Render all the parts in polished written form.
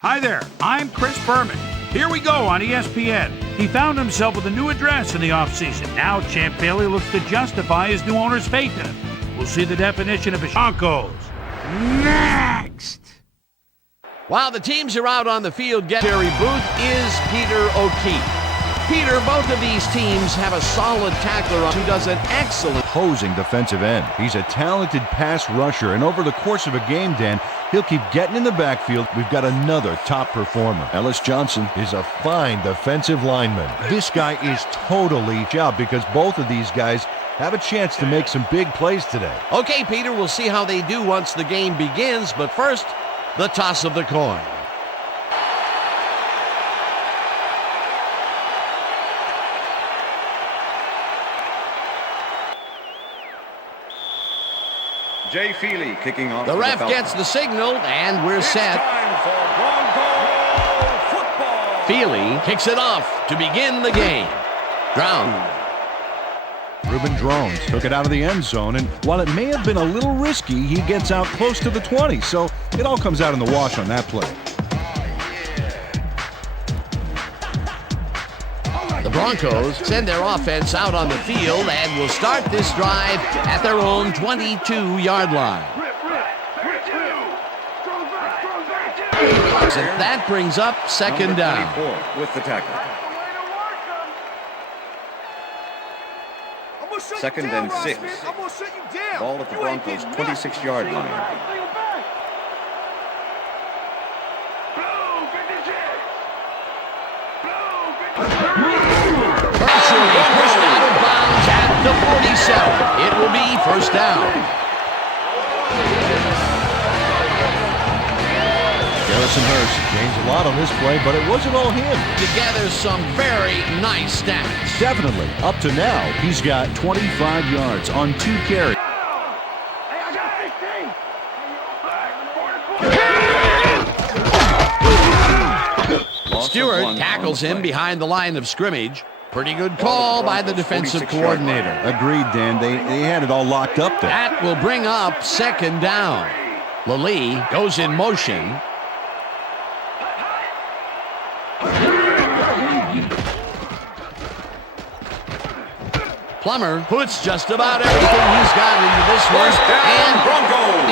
Hi there, I'm Chris Berman. Here we go on ESPN. He found himself with a new address in the offseason. Now Champ Bailey looks to justify his new owner's faith in him. We'll see the definition of his Broncos next. While the teams are out on the field, Jerry Booth is Peter O'Keefe. Peter, both of these teams have a solid tackler who does an excellent opposing defensive end. He's a talented pass rusher, and over the course of a game, Dan, he'll keep getting in the backfield. We've got another top performer. Ellis Johnson is a fine defensive lineman. This guy is totally job because both of these guys have a chance to make some big plays today. Okay, Peter, we'll see how they do once the game begins, but first, the toss of the coin. Jay Feely kicking off. The ref gets the signal, and we're set. Time for Bronco football. Feely kicks it off to begin the game. Drown. Ruben Drones took it out of the end zone, and while it may have been a little risky, he gets out close to the 20, so it all comes out in the wash on that play. The Broncos send their offense out on the field and will start this drive at their own 22-yard line. So that brings up second down. With the tackle. Second and 6. Ball at the Broncos' 26-yard line. Pushed out of bounds at the 47. It will be first down. Garrison Hurst gains a lot on this play, but it wasn't all him. Together some very nice stats. Definitely. Up to now, he's got 25 yards on 2 carries. Stewart tackles him behind the line of scrimmage. Pretty good call by the defensive coordinator. Agreed, Dan. They had it all locked up there. That will bring up second down. Lally goes in motion. Plummer puts just about everything he's got into this one. And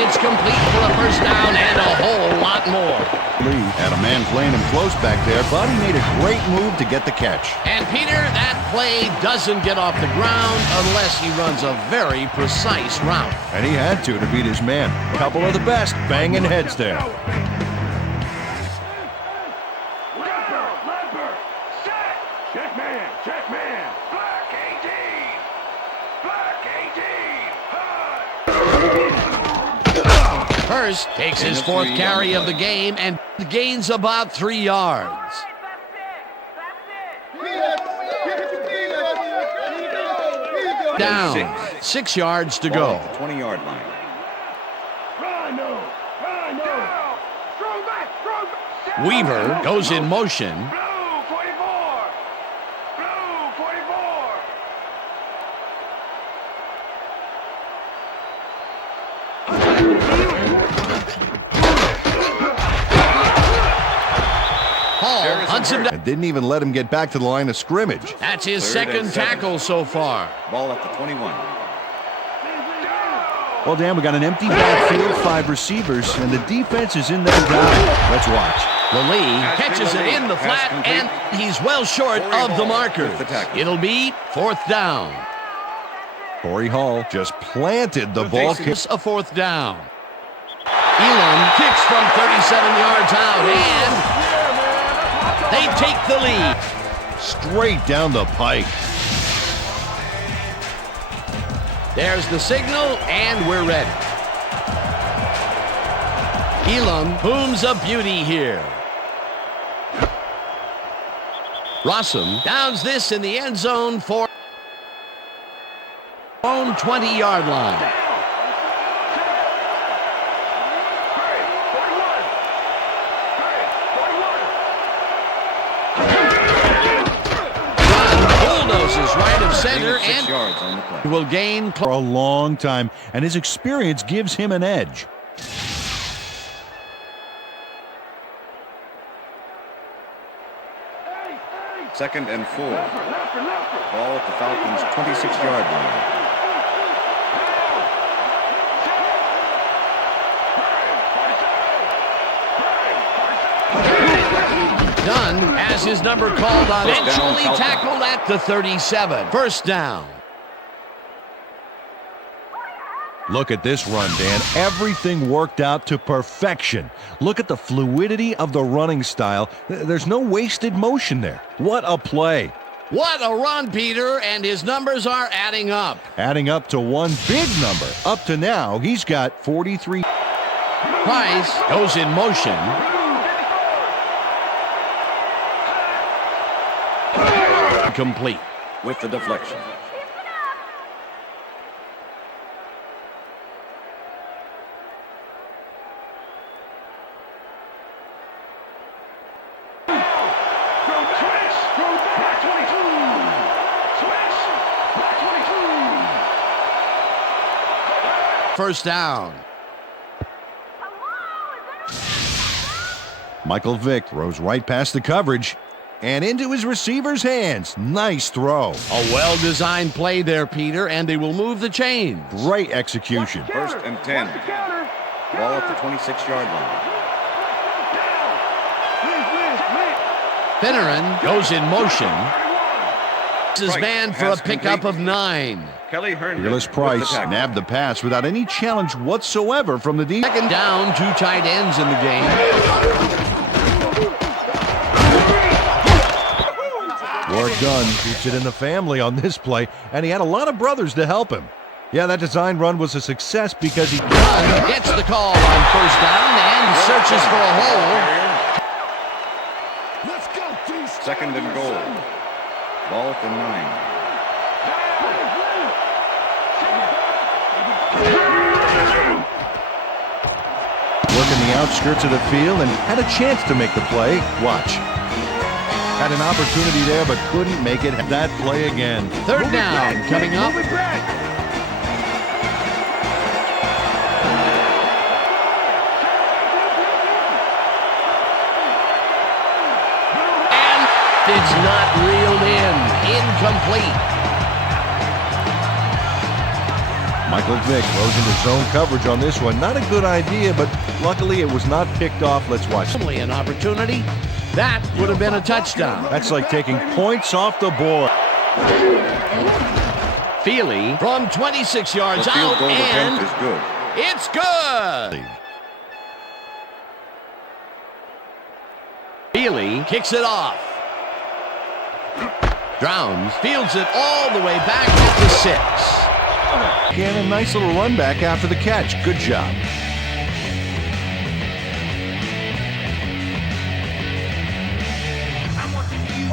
it's complete for a first down and a whole lot more. Lee had a man playing him close back there, but he made a great move to get the catch. And Peter, that play doesn't get off the ground unless he runs a very precise route. And he had to beat his man. A couple of the best banging heads there. Hurst takes his 4th carry of the game and gains about 3 yards. Down, 6 yards to go. 20-yard line. Weaver goes in motion. Hunts him down. And didn't even let him get back to the line of scrimmage. That's his second tackle so far. Ball at the 21. Well, Dan, we got an empty backfield, 5 receivers, and the defense is in their guy. Let's watch. Lally catches it in the flat, and he's well short of the marker. It'll be 4th down. Corey Hall just planted the ball. A 4th down. Elam kicks from 37 yards out, and they take the lead. Straight down the pike. There's the signal, and we're ready. Elam booms a beauty here. Rossum downs this in the end zone for own 20-yard line. Right of center and will gain for a long time, and his experience gives him an edge. Second and 4. Ball at the Falcons' 26-yard line. Dunn has his number called on. First down, Eventually tackled at the 37. First down. Look at this run, Dan. Everything worked out to perfection. Look at the fluidity of the running style. There's no wasted motion there. What a play. What a run, Peter, and his numbers are adding up. Adding up to one big number. Up to now, he's got 43. Price goes in motion. Complete. With the deflection. First down. Michael Vick throws right past the coverage and into his receiver's hands. Nice throw. A well-designed play there, Peter, and they will move the chains. Great execution. First and 10. Ball at the 26-yard line. Finneran goes in motion. This is man for a pickup of 9. Kelly Herndon. Fearless Price nabbed the pass without any challenge whatsoever from the defense. Second down, 2 tight ends in the game. Work done. Keeps it in the family on this play, and he had a lot of brothers to help him. Yeah, that design run was a success because he Gets the call on first down and searches for a hole. Second and goal. Ball at the 9. working the outskirts of the field and had a chance to make the play. Watch. Had an opportunity there, but couldn't make it. That play again. Third down coming up. And it's not reeled in. Incomplete. Michael Vick goes into zone coverage on this one. Not a good idea, but luckily it was not picked off. Let's watch. Only an opportunity. That would have been a touchdown. That's like taking points off the board. Feely from 26 yards The field out, goal and attempt is good. it's good. Feely kicks it off. Drowns fields it all the way back at the 6. And a nice little run back after the catch. Good job.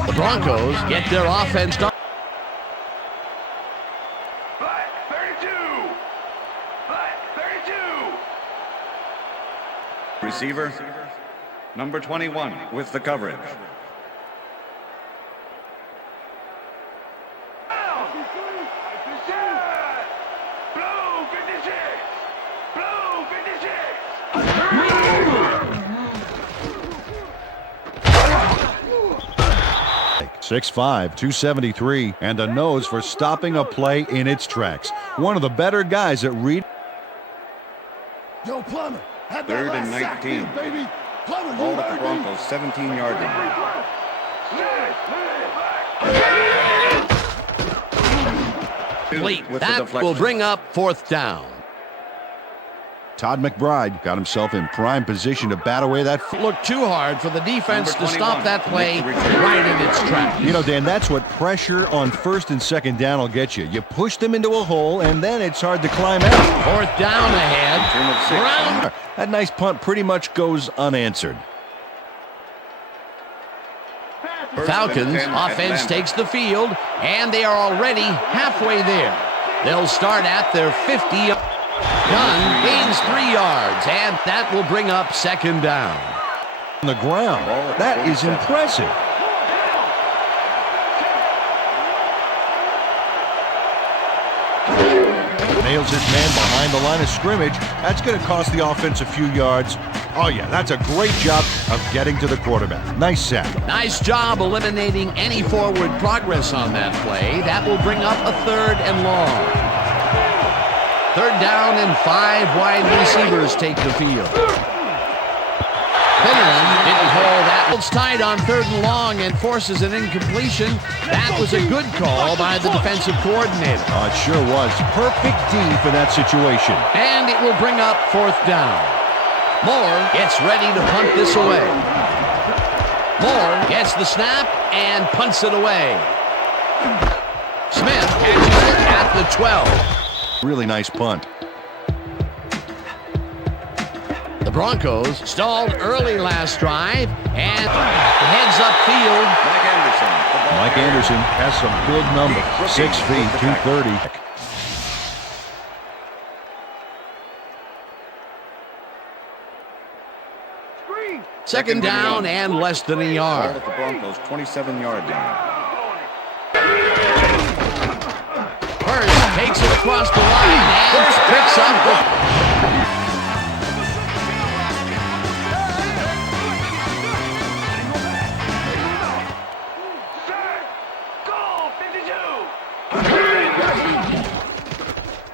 The Broncos get their offense started. Black 32. Black 32. Receiver, number 21 with the coverage. Blue 56. Blue 56. 6'5", 273, and a nose for stopping a play in its tracks. One of the better guys at read. Yo, Plummer. Third and 19. Baby. Plummer, Ball at the Broncos' 17-yard line. Complete. With the That deflection. will bring up fourth down. Todd McBride got himself in prime position to bat away that. Look too hard for the defense Number to stop 21 that play makes the return. right in its tracks. You know, Dan, that's what pressure on first and second down will get you. You push them into a hole, and then it's hard to climb out. Fourth down ahead. Turn of 6. Brown. That nice punt pretty much goes unanswered. First Falcons and 10 offense Atlanta. takes the field, and they are already halfway there. They'll start at their 50. Dunn gains 3 yards, and that will bring up second down. On the ground. That is impressive. Nails his man behind the line of scrimmage. That's going to cost the offense a few yards. Oh, yeah, that's a great job of getting to the quarterback. Nice sack. Nice job eliminating any forward progress on that play. That will bring up a 3rd and long. 3rd down and 5 wide receivers take the field. Finneran didn't call that. It's tied on 3rd and long and forces an incompletion. That was a good call by the defensive coordinator. Oh, it sure was. Perfect D for that situation. And it will bring up 4th down. Moore gets ready to punt this away. Moore gets the snap and punts it away. Smith catches it at the 12. Really nice punt. The Broncos stalled early last drive and heads upfield. Mike Anderson has some big numbers. 6 feet, 230. Second down and less than a yard. Ball at the Broncos 27-yard line. Hurst takes it across the line and picks up the...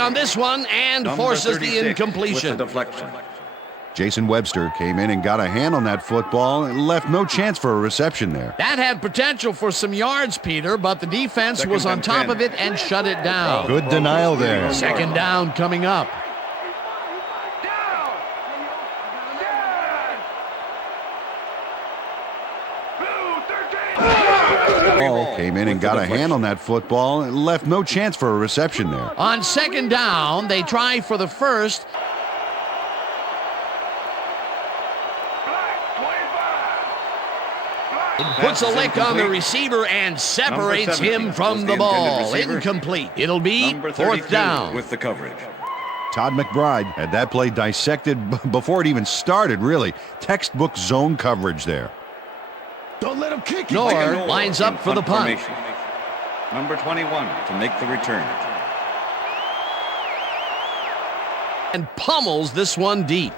on this one and forces the incompletion. With the deflection. Jason Webster came in and got a hand on that football and left no chance for a reception there. That had potential for some yards, Peter, but the defense was on top of it and shut it down. Good denial there. Second down coming up. Ball came in and got a hand on that football and left no chance for a reception there. On second down, they try for the first. Puts a lick on the receiver and separates him from the ball. Incomplete. It'll be 4th down. With the coverage. Todd McBride had that play dissected before it even started, really. Textbook zone coverage there. Don't let him kick it. Nor lines up for the punt. Formation. Number 21 to make the return. And pummels this one deep.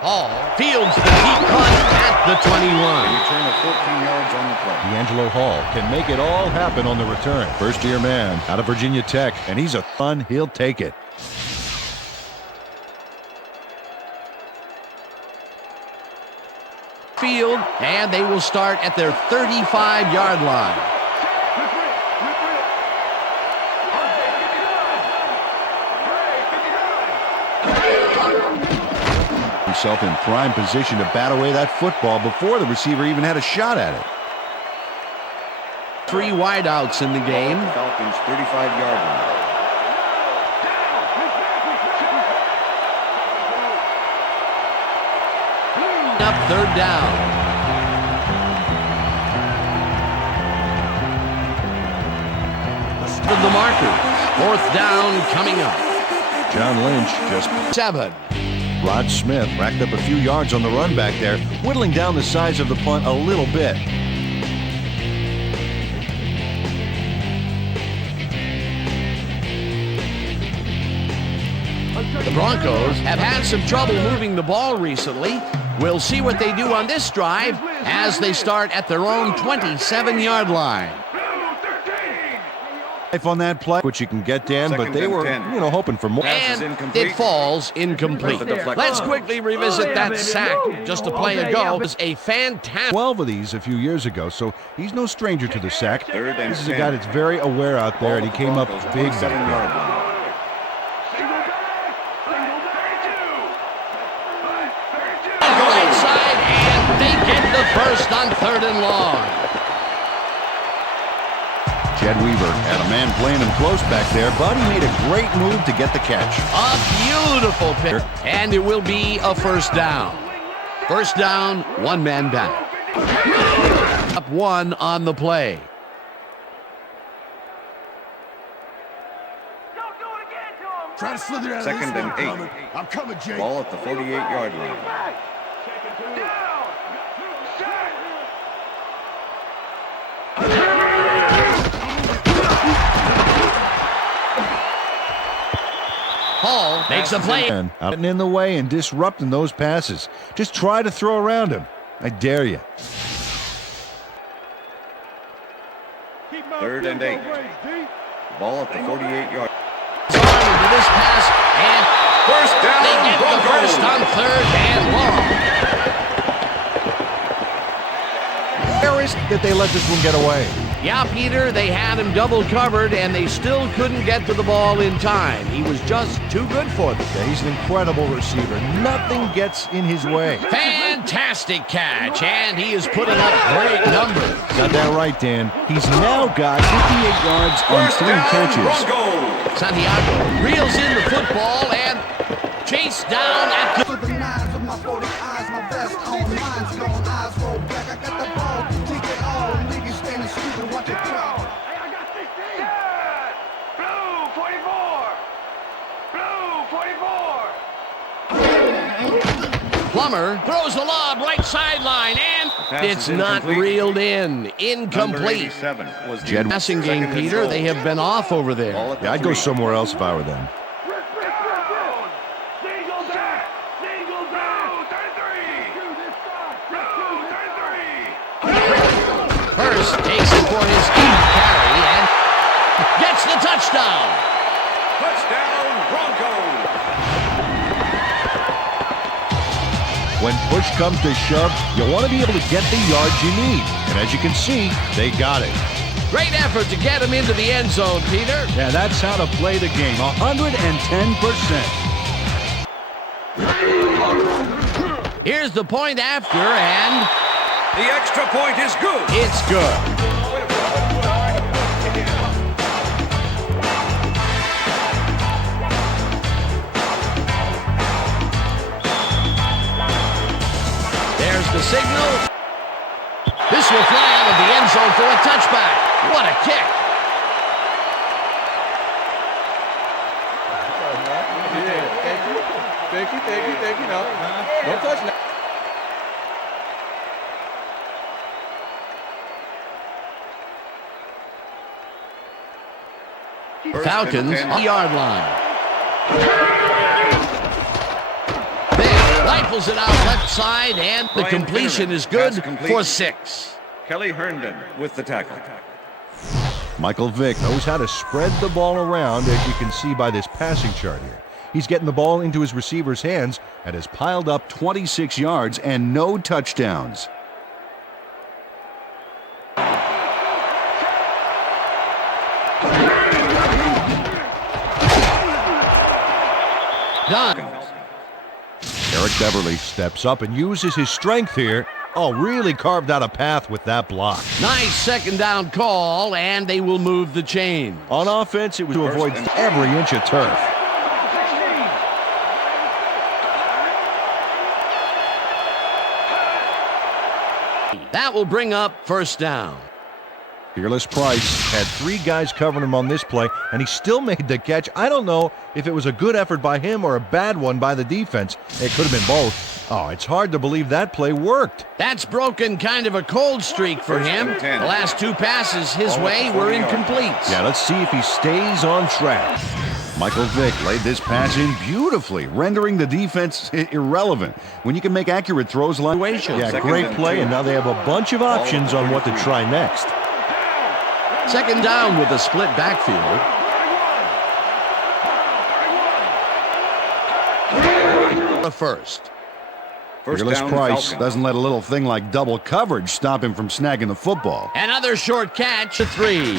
Hall fields the deep punt at the 21. Return of 14 yards on the play. D'Angelo Hall can make it all happen on the return. First-year man out of Virginia Tech, and he's a fun. He'll take it. Field, and they will start at their 35-yard line. Himself in prime position to bat away that football before the receiver even had a shot at it. 3 wideouts in the game. Falcons 35-yard line. Up 3rd down. To the markers. 4th down coming up. John Lynch just 7. Rod Smith racked up a few yards on the run back there, whittling down the size of the punt a little bit. The Broncos have had some trouble moving the ball recently. We'll see what they do on this drive as they start at their own 27-yard line. On that play, which you can get, Dan, but they were, hoping for more. And it falls incomplete. Let's quickly revisit that sack just a play ago. It was a fantastic 12 of these a few years ago, so he's no stranger to the sack. 3rd and This is a 10. guy that's very aware out there, and he came up big back there. right side, and they get the first on 3rd and long. Jed Weaver had a man playing him close back there, but he made a great move to get the catch. A beautiful pick, and it will be a 1st down. 1st down, 1 man down. Up 1 on the play. Try to slither out of this 2nd one, and 8. I'm coming, Jake. Ball at the 48-yard line. Hall makes a play. And out and in the way and disrupting those passes. Just try to throw around him. I dare you. 3rd and 8. Ball at the 48-yard. Into this pass, and First down, they get the first on 3rd and long. Embarrassed that they let this one get away. Yeah, Peter, they had him double covered, and they still couldn't get to the ball in time. He was just too good for them. Yeah, he's an incredible receiver. Nothing gets in his way. Fantastic catch, and he is putting up great numbers. Got that right, Dan. He's now got 58 yards on 3 catches. Santiago reels in the football and chased down at the... Plummer throws the lob right sideline, and it's not reeled in. Incomplete. Was Jed Passing game, Peter. They have been off over there. Yeah, I'd go somewhere else if I were them. Hurst takes it for his 8th carry and gets the touchdown. Touchdown, Broncos. When push comes to shove, you want to be able to get the yards you need. And as you can see, they got it. Great effort to get him into the end zone, Peter. Yeah, that's how to play the game. 110%. Here's the point after, and The extra point is good. it's good. There's the signal. This will fly out of the end zone for a touchback. What a kick. Thank you. No, don't touch now. Falcons, yard line. There, rifles it out left side, and the Brian completion Finneran. is good Pass complete. for 6. Kelly Herndon with the tackle. Michael Vick knows how to spread the ball around, as you can see by this passing chart here. He's getting the ball into his receiver's hands and has piled up 26 yards and no touchdowns. Done. Eric Beverly steps up and uses his strength here. Oh, really carved out a path with that block. Nice second down call, and they will move the chain. On offense, it was to avoid every inch of turf. That will bring up first down. Fearless Price had 3 guys covering him on this play, and he still made the catch. I don't know if it was a good effort by him or a bad one by the defense. It could have been both. Oh, it's hard to believe that play worked. That's broken kind of a cold streak for him. The last 2 passes his way were incomplete. Yeah, let's see if he stays on track. Michael Vick laid this pass in beautifully, rendering the defense irrelevant. When you can make accurate throws like yeah, great play, and now they have a bunch of options on what to try next. Second down with a split backfield. A first. Fearless Price doesn't let a little thing like double coverage stop him from snagging the football. Another short catch, a 3.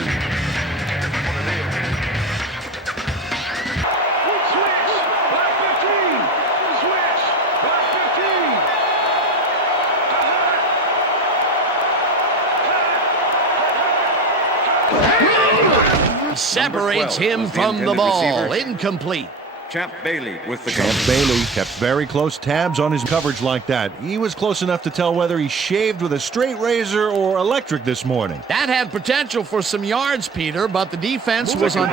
Separates him from the ball. Incomplete. Champ Bailey with the Champ coverage. Bailey kept very close tabs on his coverage like that. He was close enough to tell whether he shaved with a straight razor or electric this morning. That had potential for some yards, Peter, but the defense was on.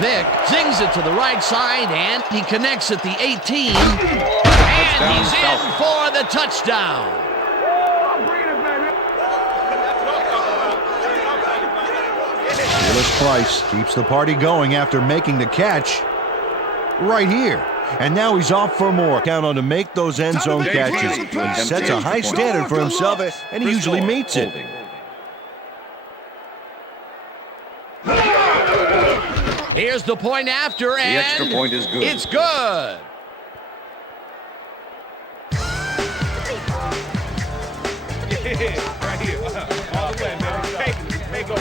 Vick zings it to the right side, and he connects at the 18. And he's in for the touchdown. Willis Price keeps the party going after making the catch right here. And now he's off for more. Count on to make those end zone catches. He sets a high standard for himself, and he usually meets it. Here's the point after, and the extra point is good. It's good. Right here. All the way, man. Hey, go.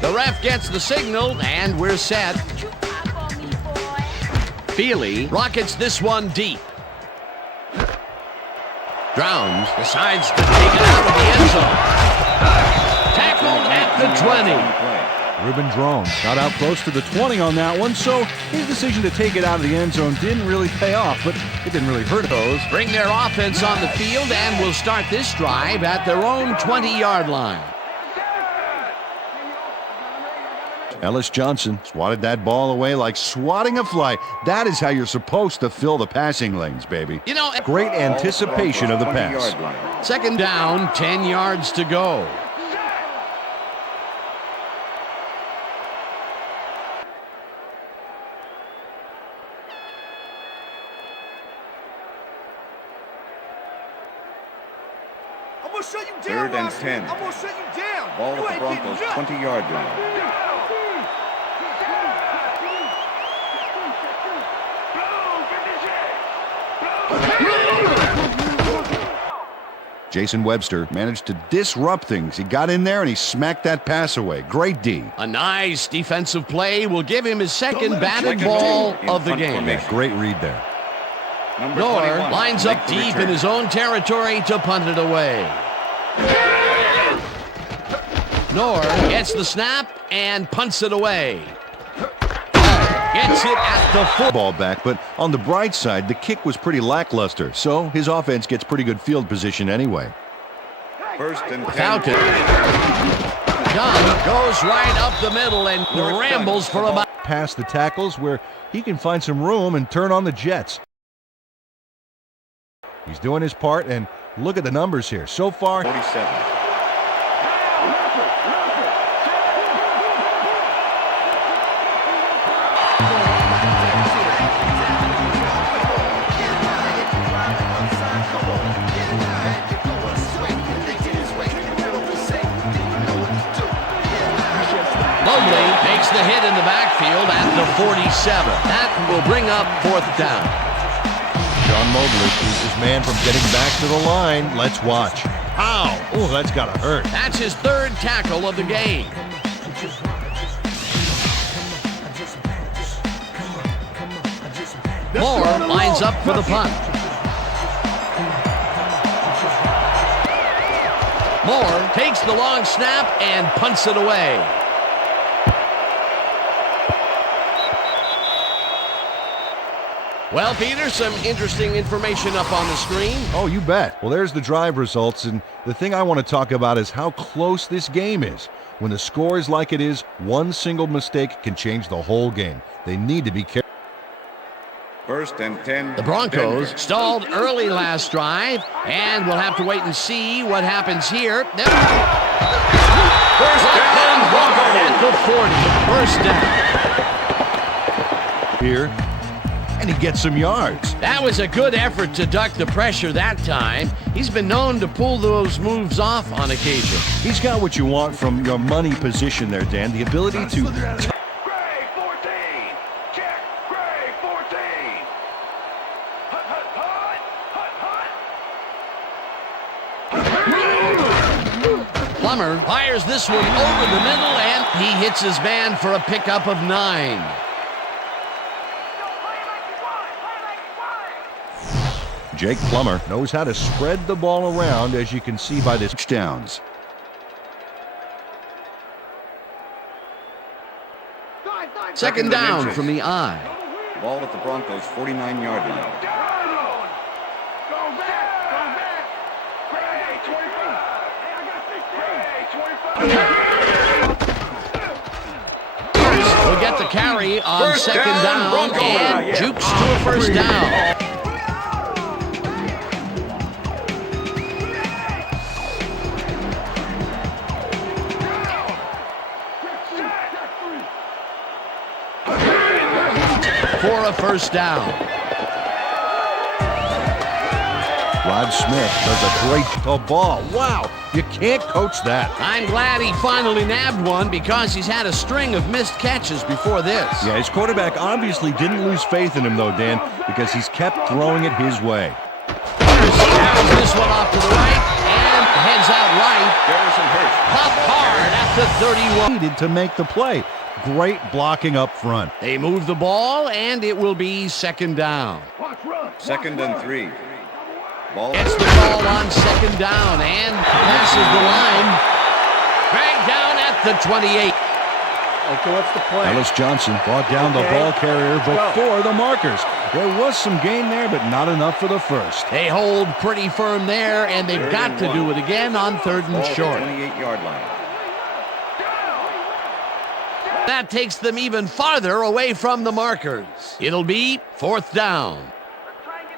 The ref gets the signal, and we're set. Feely rockets this one deep. Drowns decides to take it out of the end zone. Tackled at the 20. Ruben Drones got out close to the 20 on that one, so his decision to take it out of the end zone didn't really pay off, but it didn't really hurt those. Bring their offense on the field, and will start this drive at their own 20-yard line. Ellis Johnson swatted that ball away like swatting a fly. That is how you're supposed to fill the passing lanes, baby. You know, Great anticipation of the pass. second down, 10 yards to go. I'm gonna shut you down. 3rd and 10. I'm gonna shut you down. Ball You at the ain't Broncos' getting 20-yard line. Jason Webster managed to disrupt things. He got in there and he smacked that pass away. Great D. A nice defensive play will give him his second batted Second ball in of the punt game. formation. Great read there. Number Nor 21 lines up makes the deep return. in his own territory to punt it away. Nor gets the snap and punts it away. Gets it at the foot. Ball back, but on the bright side, the kick was pretty lackluster, so his offense gets pretty good field position anyway. 1st and 10. Falcons. Dunn goes right up the middle and rambles for about. Past the tackles where he can find some room and turn on the Jets. He's doing his part, and look at the numbers here. So far, 47. Mobley takes the hit in the backfield at the 47. That will bring up 4th down. John Mobley keeps his man from getting back to the line. Let's watch. Ow! Oh, that's gotta hurt. That's his 3rd tackle of the game. Moore lines up for the punt. Moore takes the long snap and punts it away. Well, Peter, some interesting information up on the screen. Oh, you bet. Well, there's the drive results, and the thing I want to talk about is how close this game is. When the score is like it is, one single mistake can change the whole game. They need to be careful. 1st and 10. The Broncos Denver. stalled early last drive, and we'll have to wait and see what happens here. First down, At the 40, 1st down. Here, and he gets some yards. That was a good effort to duck the pressure that time. He's been known to pull those moves off on occasion. He's got what you want from your money position there, Dan. The ability to... Gray 14. Check. Gray 14. Hut, hut, hut. Hut, hut. Plummer fires this one over the middle, and he hits his man for a pickup of 9. Jake Plummer knows how to spread the ball around, as you can see by this touchdowns. Second down from the eye. Ball at the Broncos' 49-yard line. Go back. Gray 25. Hey, I got 16. Will get the carry on First second down, down, Broncos. and jukes to a 1st down. for a first down. Rod Smith does a great ball. Wow, you can't coach that. I'm glad he finally nabbed one because he's had a string of missed catches before this. Yeah, his quarterback obviously didn't lose faith in him, though, Dan, because he's kept throwing it his way. Carries this one off to the right and heads out right. Garrison Hurst. Pop hard at the 31. Needed to make the play. Great blocking up front. They move the ball, and it will be second down. Second and 3. Ball. Gets the ball on second down and passes the line. Dragged down at the 28. Okay, what's the play? Ellis Johnson brought down the ball carrier before the markers. There was some gain there, but not enough for the first. They hold pretty firm there, and they've got to do it again on third and short. 28-yard line. That takes them even farther away from the markers. It'll be fourth down.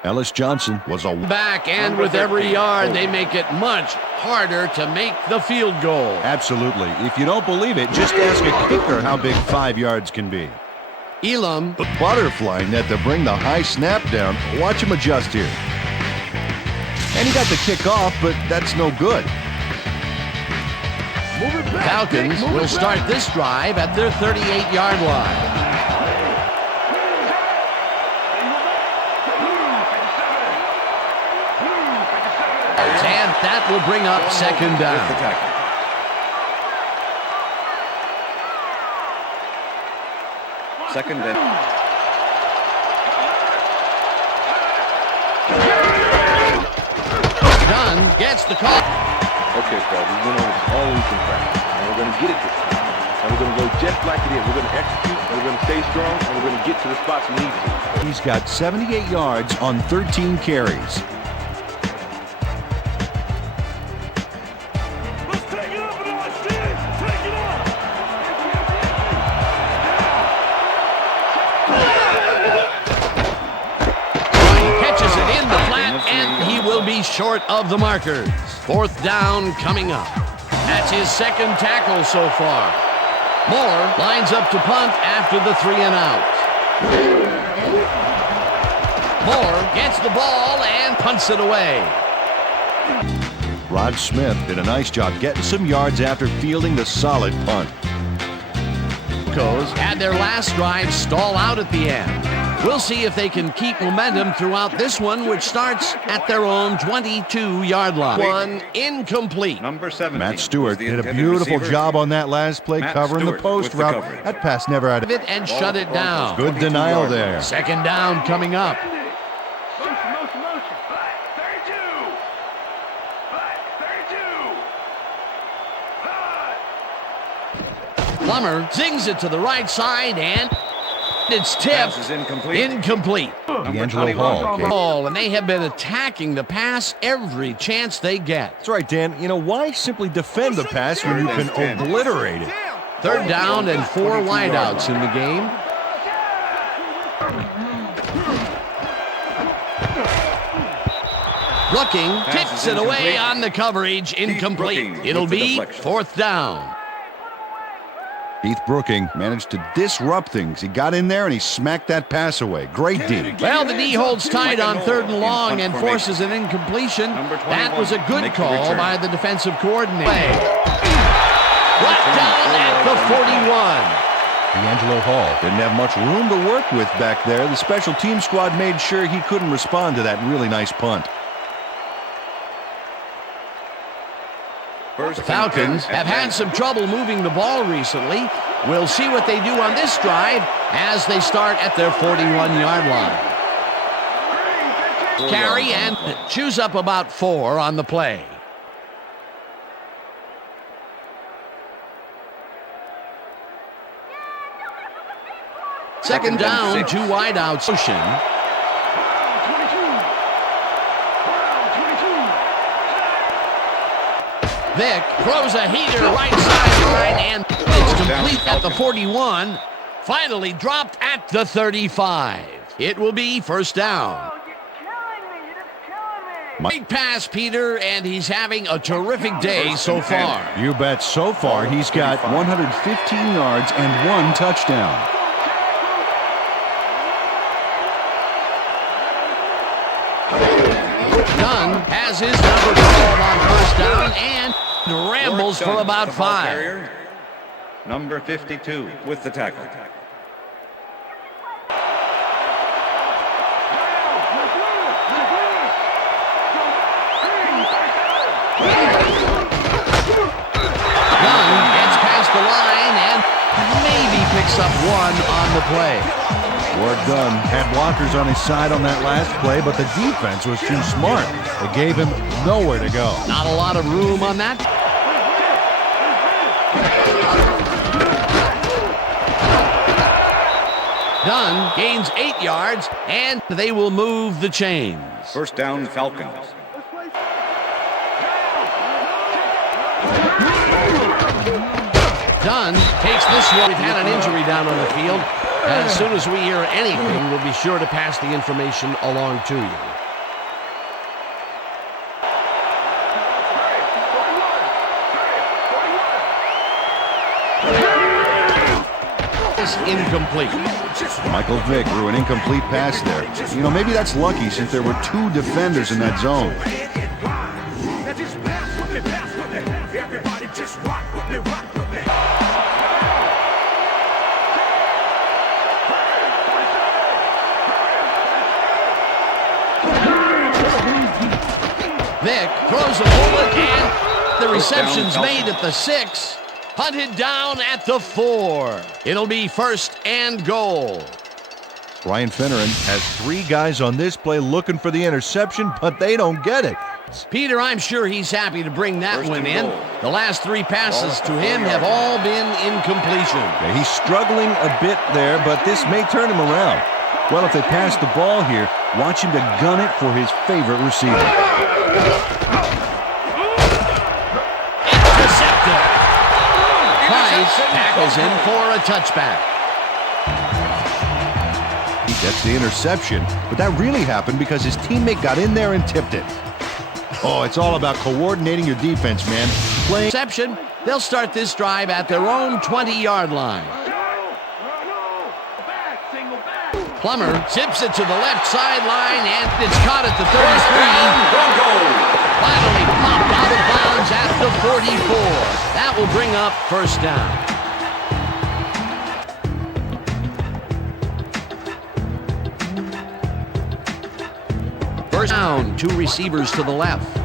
Ellis Johnson was a Back, and with every yard, they make it much harder to make the field goal. Absolutely. If you don't believe it, just ask a kicker how big 5 yards can be. Elam. Butterfly net to bring the high snap down. Watch him adjust here. And he got the kick off, but that's no good. Falcons will start this drive at their 38-yard line. And that will bring up second down. Second and... Dunn gets the call. Okay, Fred, we went over all we can practice, and we're going to get it this time. And we're going to go just like it is. We're going to execute, and we're going to stay strong, and we're going to get to the spots we need to. He's got 78 yards on 13 carries. Short of the markers. Fourth down coming up. That's his second tackle so far. Moore lines up to punt after the 3 and out. Moore gets the ball and punts it away. Rod Smith did a nice job getting some yards after fielding the solid punt. Broncos had their last drive stall out at the end. We'll see if they can keep momentum throughout this one, which starts at their own 22-yard line. One incomplete. Number 7. Matt Stewart did a beautiful job on that last play, covering the post route. That pass never had it and shut it down. Good denial there. Second down coming up. Plummer zings it to the right side, and it's tipped. Incomplete. D'Angelo Hall. And they have been attacking the pass every chance they get. That's right, Dan. You know, why simply defend the pass when you can obliterate it? Third down and 4 wideouts in the game. Brooking tips it away on the coverage. Incomplete. It'll be fourth down. Keith Brooking managed to disrupt things. He got in there and he smacked that pass away. Great D. Well, the D holds tight on third and long and forces an incompletion. That was a good call by the defensive coordinator. Brought down at the 41. D'Angelo Hall didn't have much room to work with back there. The special team squad made sure he couldn't respond to that really nice punt. The Falcons have had some trouble moving the ball recently. We'll see what they do on this drive as they start at their 41-yard line. Carry and chews up about 4 on the play. Second down, 2 wideouts. Vick throws a heater right sideline, and it's complete at the 41. Finally dropped at the 35. It will be first down. Great pass, Peter, and he's having a terrific day so far. You bet. So far, he's got 115 yards and 1 touchdown. Dunn has his number 12 on first down and rambles for about 5. Number 52 with the tackle. Dunn gets past the line and maybe picks up 1 on the play. Work done. Had blockers on his side on that last play, but the defense was too smart. It gave him nowhere to go. Not a lot of room on that. Dunn gains 8 yards, and they will move the chains. First down, Falcons. Dunn takes this one. We've had an injury down on the field. As soon as we hear anything, we'll be sure to pass the information along to you. It's incomplete. Michael Vick threw an incomplete pass there. You know, maybe that's lucky since there were 2 defenders in that zone. Vick throws a bullet, and the reception's made at the 6. Hunted down at the 4. It'll be first and goal. Brian Finneran has 3 guys on this play looking for the interception, but they don't get it. Peter, I'm sure he's happy to bring that one in. The last 3 passes to him have all been incompletion. Yeah, he's struggling a bit there, but this may turn him around. Well, if they pass the ball here, watch him to gun it for his favorite receiver. Intercepted. Price tackles him for a touchback. He gets the interception, but that really happened because his teammate got in there and tipped it. Oh, it's all about coordinating your defense, man. Interception. They'll start this drive at their own 20-yard line. Plummer zips it to the left sideline, and it's caught at the 33. Finally popped out of bounds at the 44. That will bring up first down. First down, 2 receivers to the left.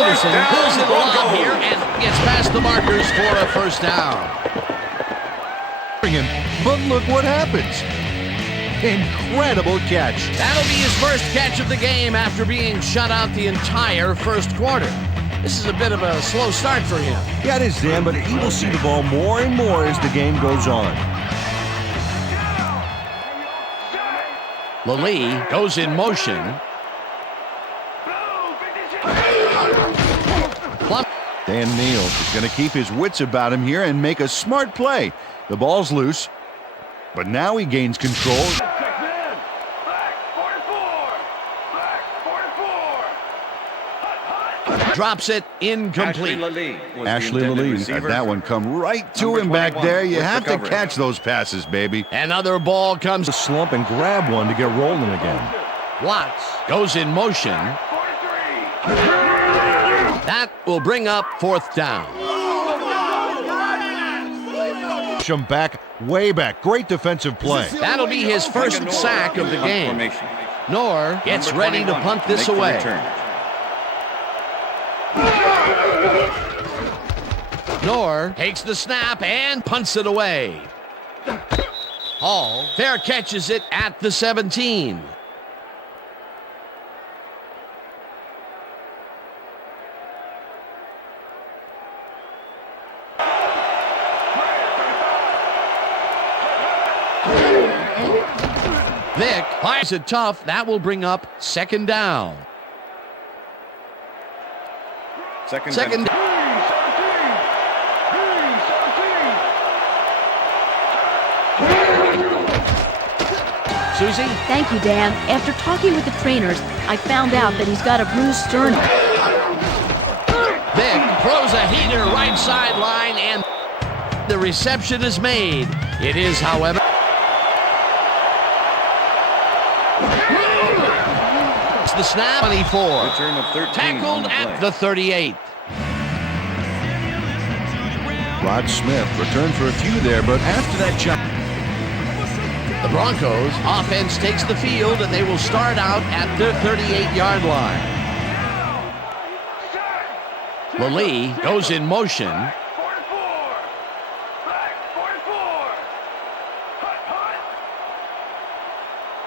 Anderson pulls it along here and gets past the markers for a first down. But look what happens. Incredible catch. That'll be his first catch of the game after being shut out the entire first quarter. This is a bit of a slow start for him. Yeah, it is, Dan, but he will see the ball more and more as the game goes on. Lally goes in motion. Dan Neal is going to keep his wits about him here and make a smart play. The ball's loose, but now he gains control. Drops it incomplete. Ashley Lally had that one come right to him back there. You have to catch those passes, baby. Another ball comes. To slump and grab one to get rolling again. Watts goes in motion. That will bring up fourth down. Push him back, way back. Great defensive play. That'll be his first sack of the game. Knorr gets ready to punt this away. Knorr takes the snap and punts it away. Hall fair catches it at the 17. Vick fires it tough. That will bring up second down. Second down. Susie? Thank you, Dan. After talking with the trainers, I found out that he's got a bruised sternum. Vick throws a heater right sideline, and the reception is made. It is, however, it's the snap. 24. Return of 13 Tackled at the 38. Rod Smith returned for a few there, but after that chop. The Broncos offense takes the field, and they will start out at the 38-yard line. Lee goes in motion. 44. Black 44.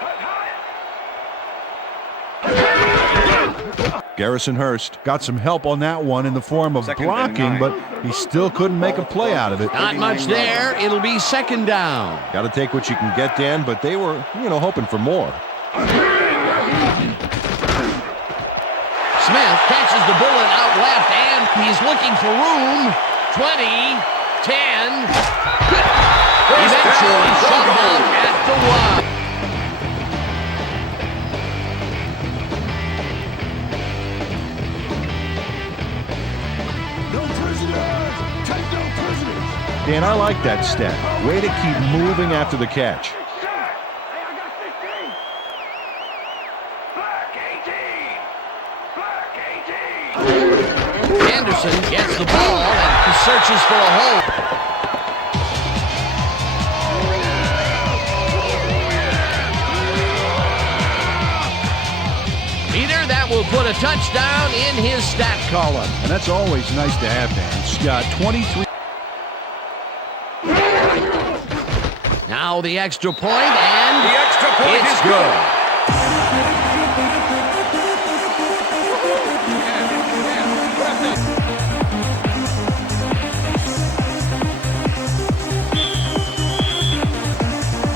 Hut, hut. Garrison Hurst got some help on that one in the form of Second and blocking, 9. but he still couldn't make a play out of it. Not much there. It'll be second down. Got to take what you can get, Dan, but they were, hoping for more. Smith catches the bullet out left, and he's looking for room. 20, 10. Eventually shut down at the 1. Dan, I like that step. Way to keep moving after the catch. Hey, I got 16. Black 18. Black 18. Anderson gets the ball and searches for a hole. Peter, that will put a touchdown in his stat column. And that's always nice to have, Dan. Scott, 23. Now the extra point, and The extra point it's is good.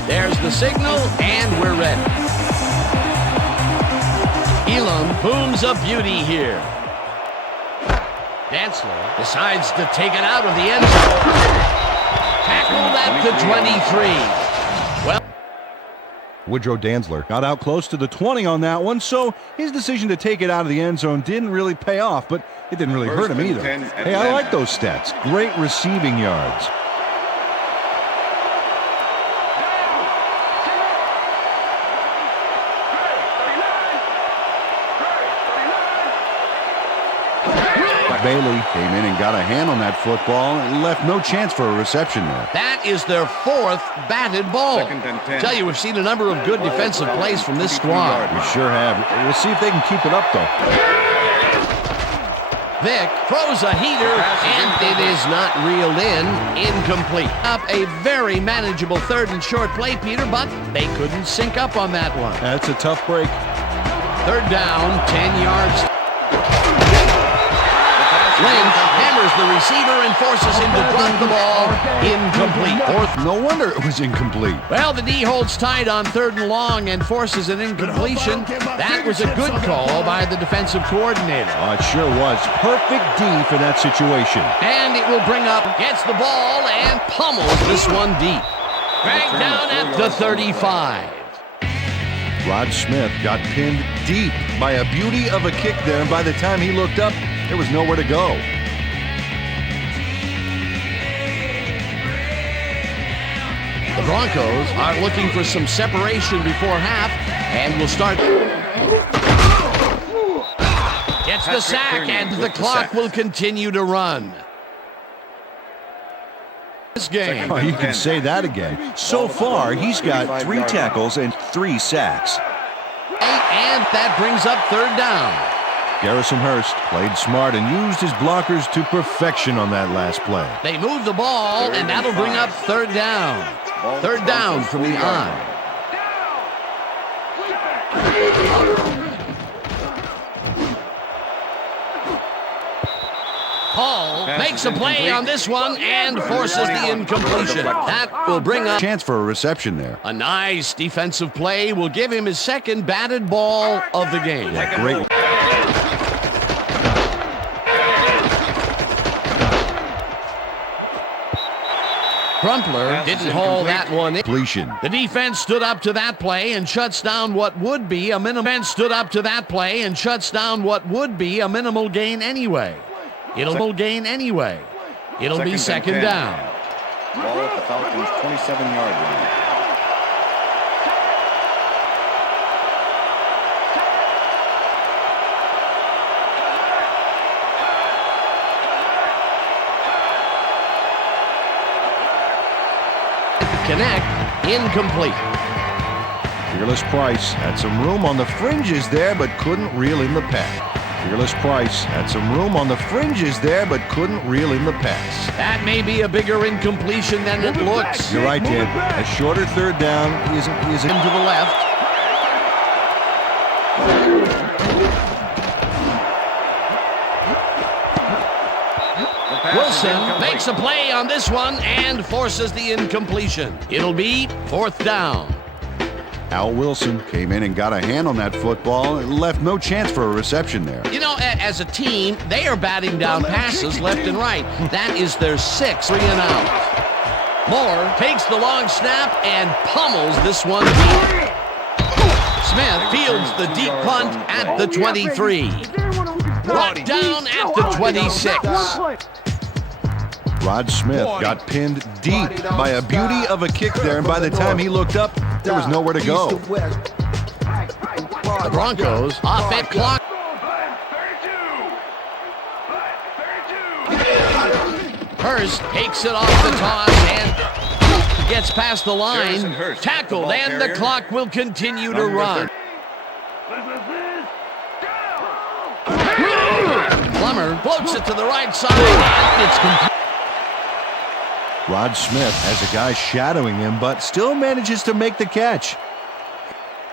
There's the signal, and we're ready. Elam booms a beauty here. Dantzler decides to take it out of the end zone. Tackled at the 23. Well, Woodrow Dantzler got out close to the 20 on that one, so his decision to take it out of the end zone didn't really pay off, but it didn't really hurt him either. Hey, I like those stats. Great receiving yards. Bailey came in and got a hand on that football and left no chance for a reception there. that is their fourth batted ball. Second and 10. Tell you, we've seen a number of good defensive plays from this squad. We sure have. We'll see if they can keep it up, though. Vic throws a heater, and it is not reeled in. Incomplete. Up a very manageable third and short play, Peter, but they couldn't sync up on that one. That's a tough break. Third down, 10 yards. Lynch hammers the receiver and forces him to drop the ball. Incomplete. No wonder it was incomplete. Well, the D holds tight on third and long and forces an incompletion. That was a good call by the defensive coordinator. Oh, it sure was. Perfect D for that situation. And it will bring up, gets the ball, and pummels this one deep. Dragged down at the 35. Rod Smith got pinned deep by a beauty of a kick there, and by the time he looked up, there was nowhere to go. The Broncos are looking for some separation before half, and will start. Gets the sack, and the clock will continue to run. This game. Oh, you can say that again. So far, he's got 3 tackles and 3 sacks. And that brings up third down. Garrison Hurst played smart and used his blockers to perfection on that last play. They move the ball, and that'll bring up third down. Third down from the eye. Paul makes a play on this one and forces the incompletion. That will bring up Chance for a reception there. a nice defensive play. Will give him his second batted ball of the game. Yeah, great. Crumpler didn't haul that one in. Completion. The defense stood up to that play and shuts down what would be a minimal. Stood up to that play and shuts down what would be a minimal gain anyway. It'll gain anyway. It'll be second down. Ball at the Falcons' 27-yard line. Connect, incomplete. Fearless Price had some room on the fringes there, but couldn't reel in the pass. Fearless Price had some room on the fringes there, but couldn't reel in the pass. That may be a bigger incompletion than it looks. You're right, Dan. A shorter third down. He isn't To the left. Wilson makes a play on this one and forces the incompletion. It'll be fourth down. Al Wilson came in and got a hand on that football and left no chance for a reception there. You know, as a team, they are batting down passes left and right. That is their sixth 3 and out. Moore takes the long snap and pummels this one deep. Smith fields the deep punt at the 23. Brought down at the 26. Rod Smith got pinned deep by a beauty of a kick there, and by the time he looked up, there was nowhere to go. The Broncos off at clock. Hurst takes it off the toss and gets past the line. Tackled, and the clock will continue to run. Plummer floats it to the right side, and it's complete. Rod Smith has a guy shadowing him, but still manages to make the catch.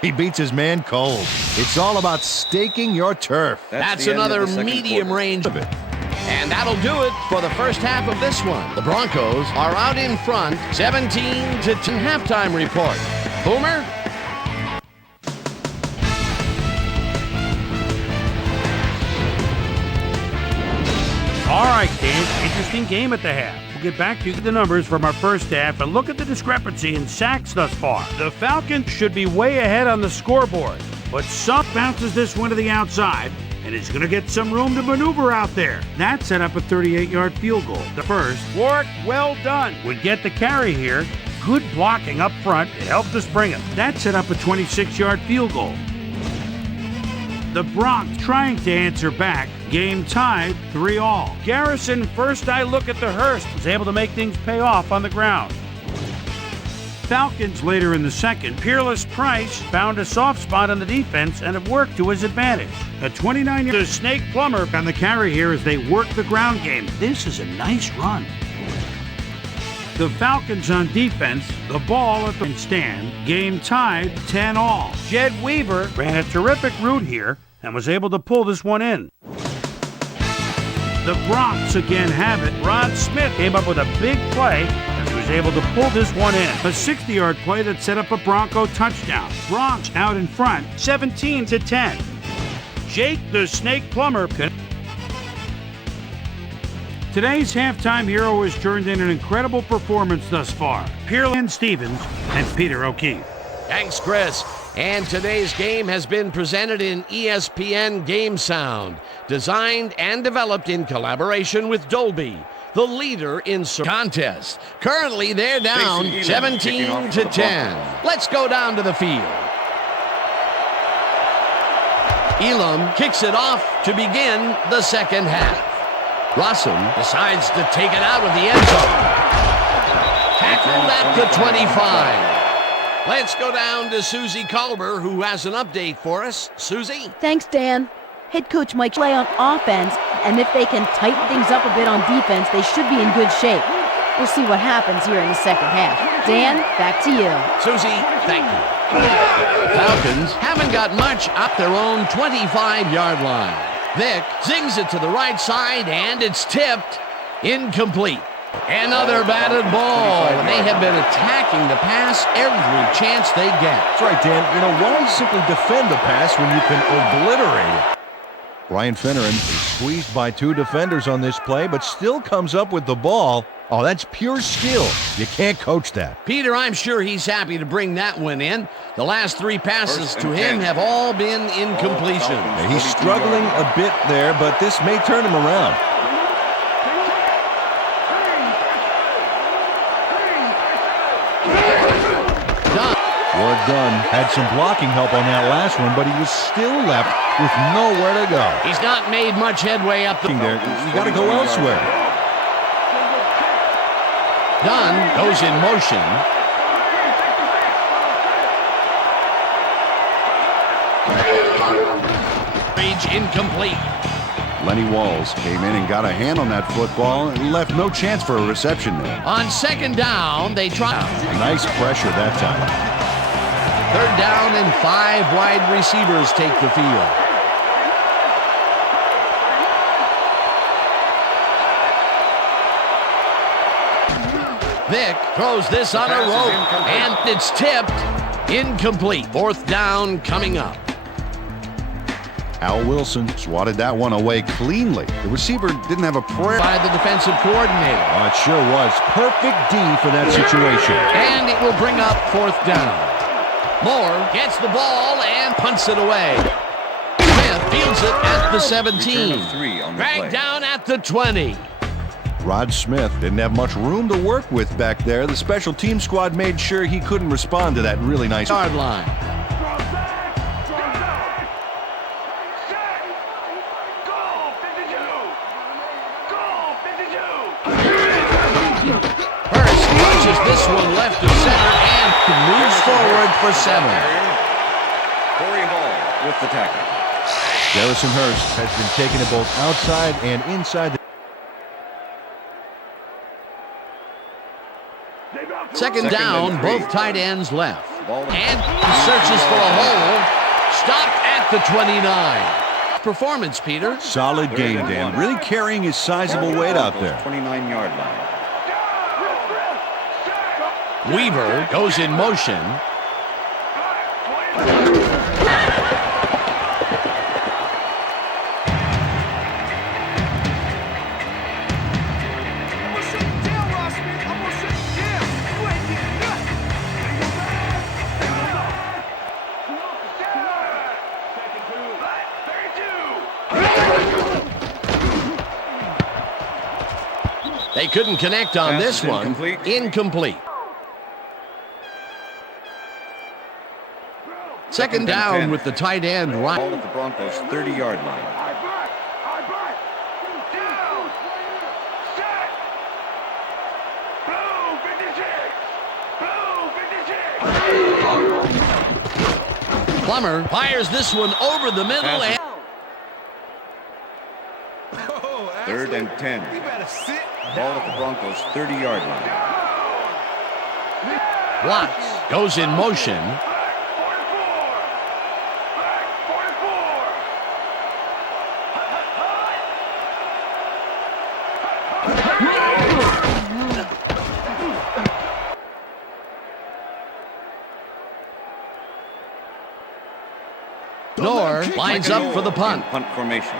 He beats his man cold. It's all about staking your turf. That's another medium range of it. And that'll do it for the first half of this one. The Broncos are out in front, 17-10 halftime report. Boomer? All right, Dan, interesting game at the half. We'll get back to the numbers from our first half and look at the discrepancy in sacks thus far. The Falcons should be way ahead on the scoreboard, but Sup bounces this one to the outside and is going to get some room to maneuver out there. That set up a 38-yard field goal. The first, work well done, would get the carry here. Good blocking up front. It helped us bring it. That set up a 26-yard field goal. The Broncos trying to answer back. Game tied 3-all. Garrison, first eye look at the Hurst, was able to make things pay off on the ground. Falcons later in the second. Fearless Price found a soft spot on the defense and it worked to his advantage. A 29-yard Snake Plummer on the carry here as they work the ground game. This is a nice run. The Falcons on defense, the ball at the stand. Game tied 10-all. Jed Weaver ran a terrific route here and was able to pull this one in. The Broncos again have it. Rod Smith came up with a big play and he was able to pull this one in. A 60-yard play that set up a Bronco touchdown. Broncos out in front, 17-10. Jake the Snake Plummer. Today's halftime hero has turned in an incredible performance thus far. Pearland Stevens and Peter O'Keefe. Thanks, Chris. And today's game has been presented in ESPN Game Sound, designed and developed in collaboration with Dolby, the leader in contest. Currently, they're down 17-10. Let's go down to the field. Elam kicks it off to begin the second half. Rossum decides to take it out of the end zone. Tackled at the 25. Let's go down to Susie Culber, who has an update for us. Susie? Thanks, Dan. Head coach Mike play on offense, and if they can tighten things up a bit on defense, they should be in good shape. We'll see what happens here in the second half. Dan, back to you. Susie, thank you. Falcons haven't got much up their own 25-yard line. Vic zings it to the right side, and it's tipped. Incomplete. Another batted ball, and they have been attacking the pass every chance they get. That's right, Dan. You know, why simply defend the pass when you can obliterate it? Brian Finneran is squeezed by 2 defenders on this play, but still comes up with the ball. Oh, that's pure skill. You can't coach that. Peter, I'm sure he's happy to bring that one in. The last 3 passes to him have all been incompletion. He's struggling a bit there, but this may turn him around. done. Had some blocking help on that last one, but he was still left with nowhere to go. He's not made much headway up the There, you got to go elsewhere. Dunn goes in motion. Page incomplete. Lenny Walls came in and got a hand on that football and left no chance for a reception there. On second down, they try. Nice pressure that time. Third down and 5 wide receivers take the field. Vick throws this on a rope, and it's tipped. Incomplete. Fourth down coming up. Al Wilson swatted that one away cleanly. The receiver didn't have a prayer. By the defensive coordinator. Oh, it sure was. Perfect D for that situation. And it will bring up fourth down. Moore gets the ball and punts it away. Smith fields it at the 17. Dragged down at the 20. Rod Smith didn't have much room to work with back there. The special team squad made sure he couldn't respond to that really nice yard line. Hurst punches this one left of center and moves forward for 7. Corey Hall with the tackle. Garrison Hurst has been taking it both outside and inside the Second down, both tight ends left. And he searches for a hole. Stopped at the 29. Performance, Peter. solid game, Dan. Really carrying his sizable weight out there. 29-yard line. Weaver goes in motion. They couldn't connect on this one. Incomplete. Second down with the tight end right. Ball at the Broncos 30-yard line. Plummer fires this one over the middle and 3rd and 10. Ball at the Broncos 30-yard line. Watts goes in motion. Knorr lines up for the punt. Punt formation.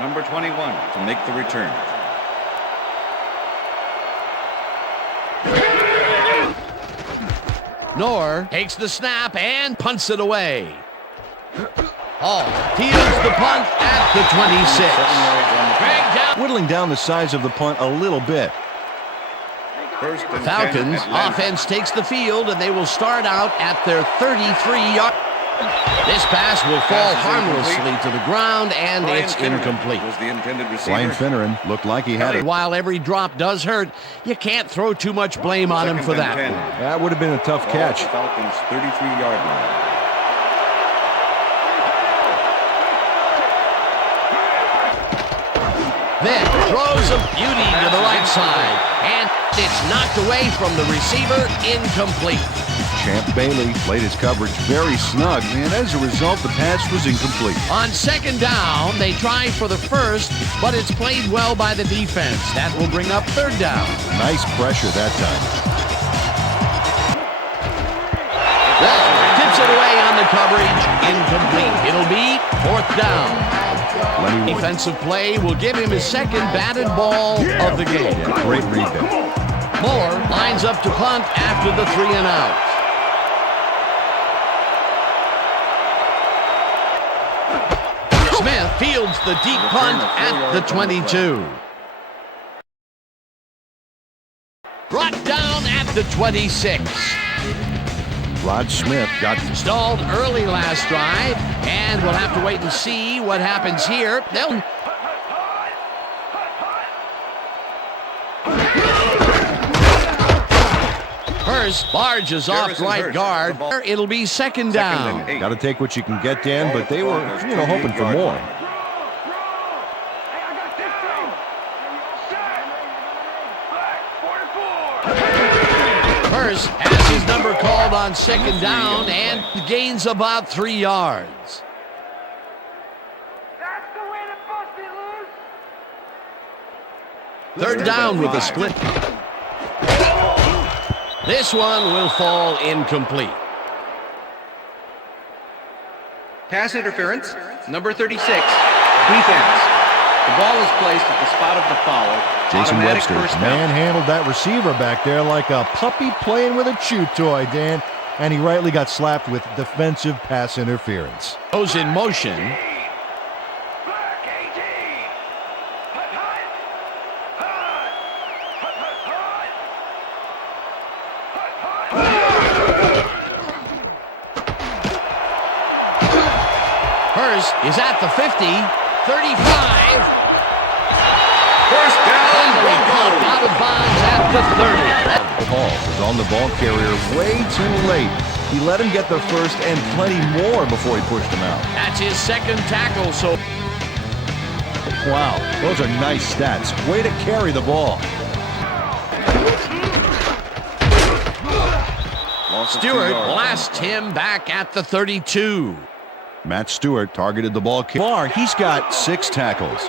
Number 21 to make the return. Knorr takes the snap and punts it away. Hall fields the punt at the 26. Dragged down. Whittling down the size of the punt a little bit. Falcons offense takes the field, and they will start out at their 33-yard. This pass will fall harmlessly to the ground, and it's incomplete. Was the intended receiver. Brian Finneran looked like he had it. While every drop does hurt, you can't throw too much blame on him for that. That would have been a tough catch. Falcons 33-yard line. Then throws a beauty to the right side, and it's knocked away from the receiver, incomplete. Champ Bailey played his coverage very snug, and as a result, the pass was incomplete. On second down, they try for the first, but it's played well by the defense. That will bring up third down. Nice pressure that time. Wall tips it away on the coverage, incomplete. It'll be fourth down. Defensive play will give him his second batted ball of the game. Yeah, great read there. Moore lines up to punt after the 3 and out. Smith fields the deep punt at the 22. Brought down at the 26. Rod Smith got Stalled early last drive, and we'll have to wait and see what happens here. They'll... Hurst barges off right guard. It'll be second down. Got to take what you can get, Dan, but they were, hoping for more. Hurst has his number called on second down and gains about 3 yards. That's the way to bust it loose. Third down with a split. This one will fall incomplete. Pass interference, number 36, defense. The ball is placed at the spot of the foul. Jason Automatic Webster first down. manhandled that receiver back there like a puppy playing with a chew toy, Dan. And he rightly got slapped with defensive pass interference. Goes in motion. Black 18. Hut, hut. Hut, hut. Hurst is at the 50, 35. First down, Broncos. Out of bounds at the 30. Hall was on the ball carrier way too late. He let him get the first and plenty more before he pushed him out. That's his second tackle, so Wow, those are nice stats. Way to carry the ball. Stewart blasts him back at the 32. Matt Stewart targeted the ball. He's got 6 tackles.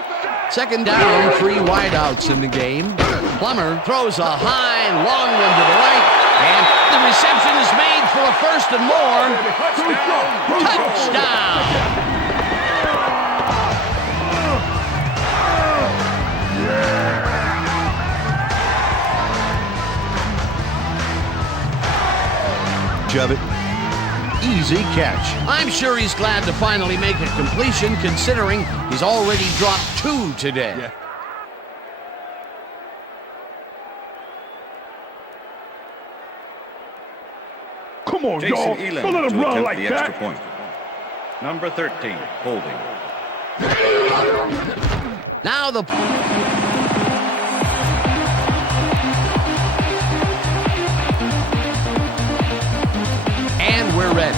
Second down, 3 wideouts in the game. Plummer throws a high, long one to the right, and the reception is made for a first and more. Touchdown! Of it. Easy catch. I'm sure he's glad to finally make a completion, considering he's already dropped 2 today. Yeah. Come on, Jason y'all. Elam Don't let him to run attempt like the extra that. point. Number 13, holding. Now the... And we're ready.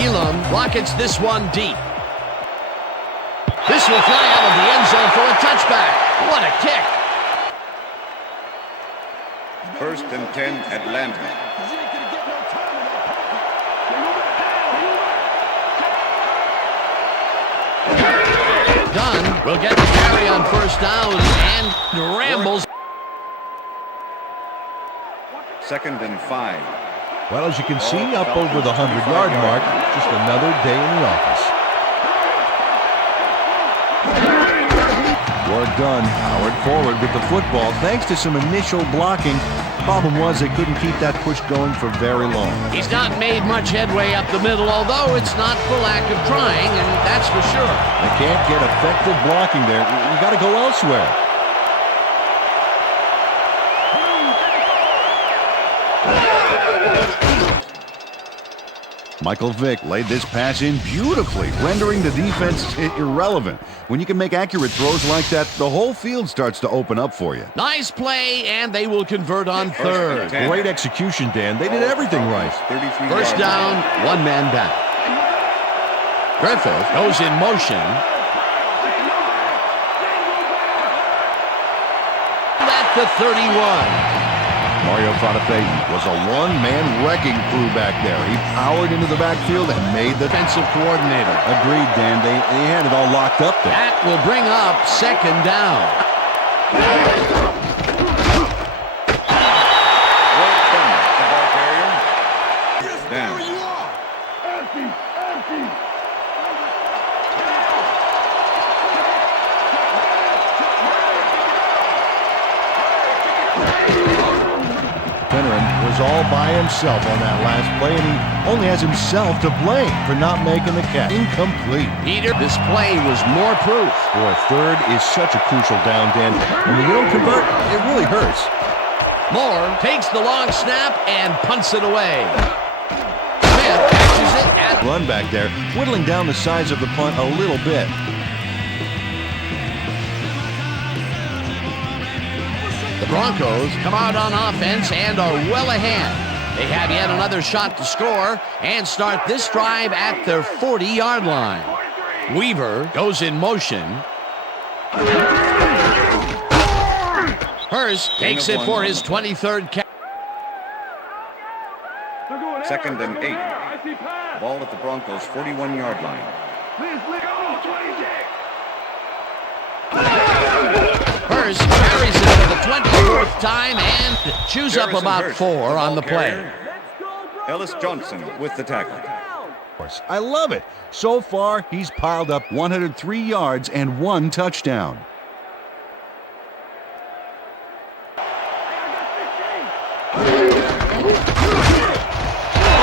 Elam rockets this one deep. This will fly out of the end zone for a touchback. What a kick. First and 10, Atlanta. Dunn will get the carry on first down and rambles. Second and 5. Well, as you can see, up over the 100-yard mark. Just another day in the office. Work done. Howard forward with the football thanks to some initial blocking. Problem was they couldn't keep that push going for very long. He's not made much headway up the middle, although it's not for lack of trying, and that's for sure. They can't get effective blocking there. You got to go elsewhere. Michael Vick laid this pass in beautifully, rendering the defense irrelevant. When you can make accurate throws like that, the whole field starts to open up for you. Nice play, and they will convert on third. Great execution, Dan. They did everything right. First down, 1 man back. Griffith goes in motion. At the 31. Mario Fatafe was a one-man wrecking crew back there. He powered into the backfield and made the Defensive coordinator. Agreed, Dan. They had it all locked up there. That will bring up second down. Was all by himself on that last play, and he only has himself to blame for not making the catch. Incomplete. Peter, this play was more proof. Boy, third is such a crucial down, Dan. And when you don't convert, it really hurts. Moore takes the long snap and punts it away. Smith catches it at Run back there, whittling down the size of the punt a little bit. The Broncos come out on offense and are well ahead. They have yet another shot to score and start this drive at their 40-yard line. Weaver goes in motion. Hurst takes it for his 23rd catch. 2nd and 8. Ball at the Broncos' 41-yard line. Hurst carries it for the 24th time and chews up about 4 on the play. Ellis Johnson with the tackle. I love it. So far, he's piled up 103 yards and 1 touchdown.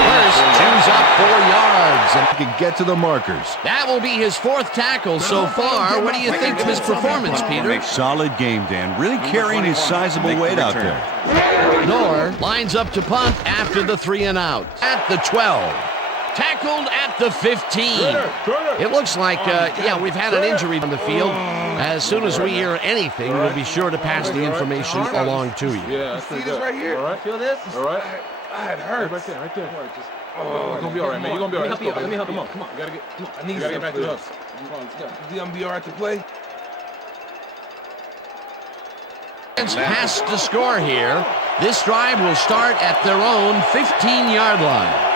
Hurst chews up 4 yards and He can get to the markers. that will be his 4th tackle so far. What do you think of his performance, Peter? Solid game, Dan. Really carrying his sizable weight out there. Nor lines up to punt after the 3 and out. At the 12. Tackled at the 15. It looks like, we've had an injury on the field. As soon as we hear anything, we'll be sure to pass the information along to you. Yeah, see this right here? All right. Feel this? All right. It hurts. Right there, right there. Oh, you're gonna be all right, man. You're gonna be all right. Let me help you. Come on. You gotta get. Come on. I need you to get back to us. Come on, let's go. You think I'm gonna be all right to play? Has to score here. This drive will start at their own 15-yard line.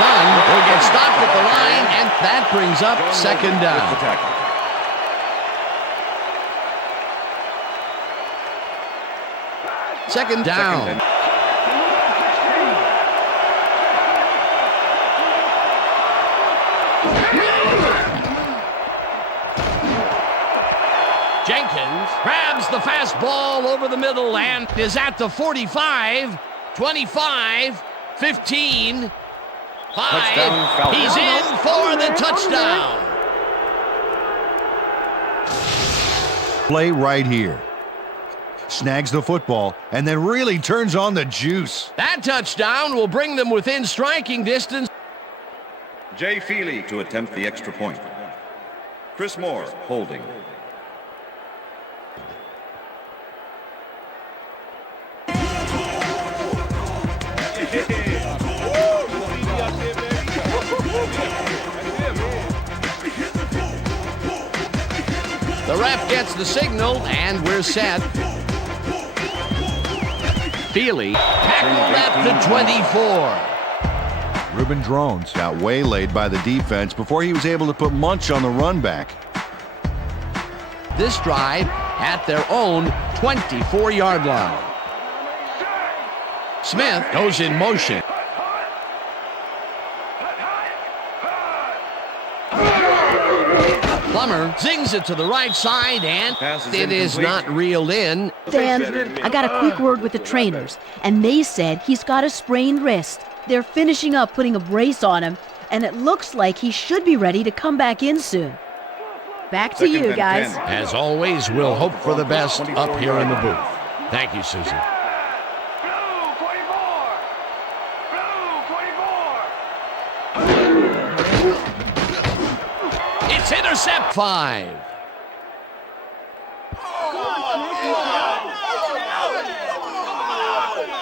Dunn will get stopped at the line, and that brings up 2nd down. Second down. Jenkins grabs the fastball over the middle and is at the 45, 25, 15, 5. He's in for the touchdown. Play right here. Snags the football and then really turns on the juice. That touchdown will bring them within striking distance. Jay Feely to attempt the extra point. Chris Moore holding. The ref gets the signal, and we're set. Feely tackled at the 24. Reuben Drones got waylaid by the defense before he was able to put Munch on the run back. This drive at their own 24-yard line. Smith goes in motion. Plummer zings it to the right side, and it is not reeled in. Dan, I got a quick word with the trainers, and they said he's got a sprained wrist. They're finishing up putting a brace on him, and it looks like he should be ready to come back in soon. Back to you, guys. As always, we'll hope for the best up here in the booth. Thank you, Susan. Blue 24. It's intercept 5.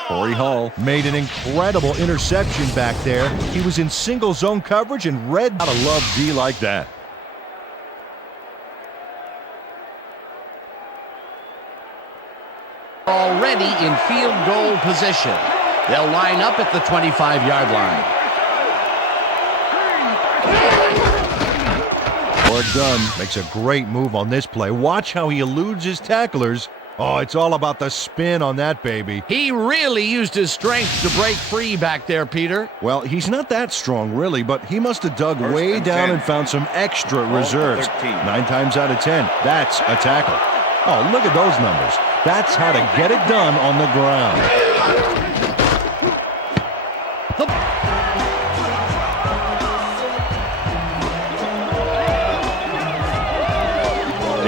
Corey Hall made an incredible interception back there. He was in single zone coverage and read how to love D like that. Already in field goal position. They'll line up at the 25-yard line. Dunn makes a great move on this play. Watch how he eludes his tacklers. Oh, it's all about the spin on that baby. He really used his strength to break free back there, Peter. Well, he's not that strong, really, but he must have dug way down and found some extra reserves. 9 times out of 10, that's a tackle. Oh, look at those numbers. That's how to get it done on the ground.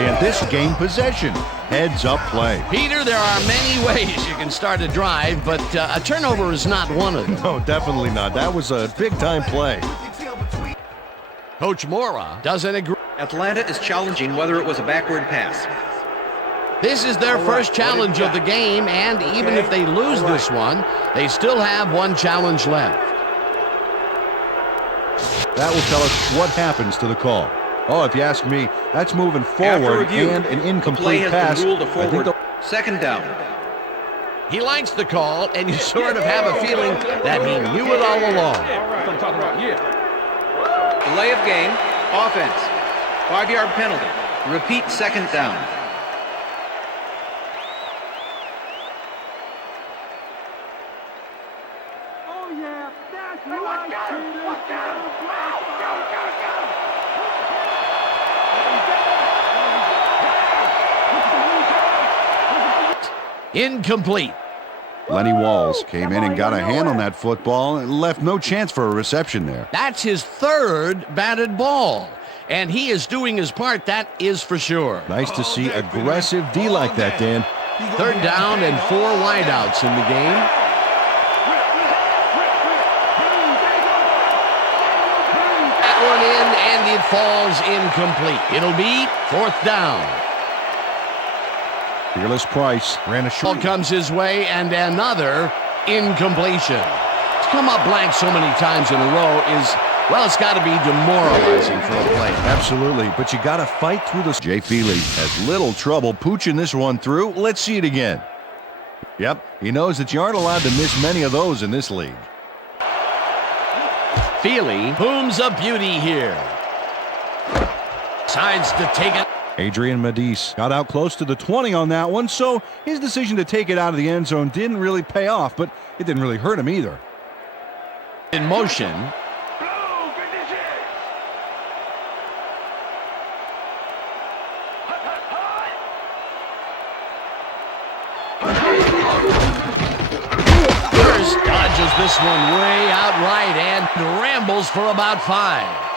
And this game possession. heads-up play. Peter, there are many ways you can start a drive, but a turnover is not one of them. No, definitely not. That was a big-time play. Coach Mora doesn't agree. Atlanta is challenging whether it was a backward pass. This is their first challenge of the game, and even if they lose this one, they still have one challenge left. That will tell us what happens to the call. Oh, if you ask me, that's moving forward and an incomplete pass. Been ruled a forward. Second down. He likes the call, and you sort of have a feeling that he knew it all along. That's what I'm talking about, yeah. Delay of game. Offense. 5-yard penalty. Repeat second down. Oh, yeah. That's right, Peter. Watch out. Incomplete. Lenny Walls came in and got a hand on that football and left no chance for a reception there. That's his third batted ball, and he is doing his part, that is for sure. Nice to see aggressive D like that, Dan. Third down and 4 wideouts in the game. That one in, and it falls incomplete. It'll be 4th down. Fearless Price ran a Ball short. comes his way, and another incompletion. To come up blank so many times in a row is, well, it's got to be demoralizing for a player. Absolutely, but you got to fight through this. Jay Feely has little trouble pooching this one through. Let's see it again. Yep, he knows that you aren't allowed to miss many of those in this league. Feely booms a beauty here. Decides to take it. Adrian Medice got out close to the 20 on that one, so his decision to take it out of the end zone didn't really pay off, but it didn't really hurt him either. In motion. Blue, finish it. First dodges this one way out right and rambles for about 5.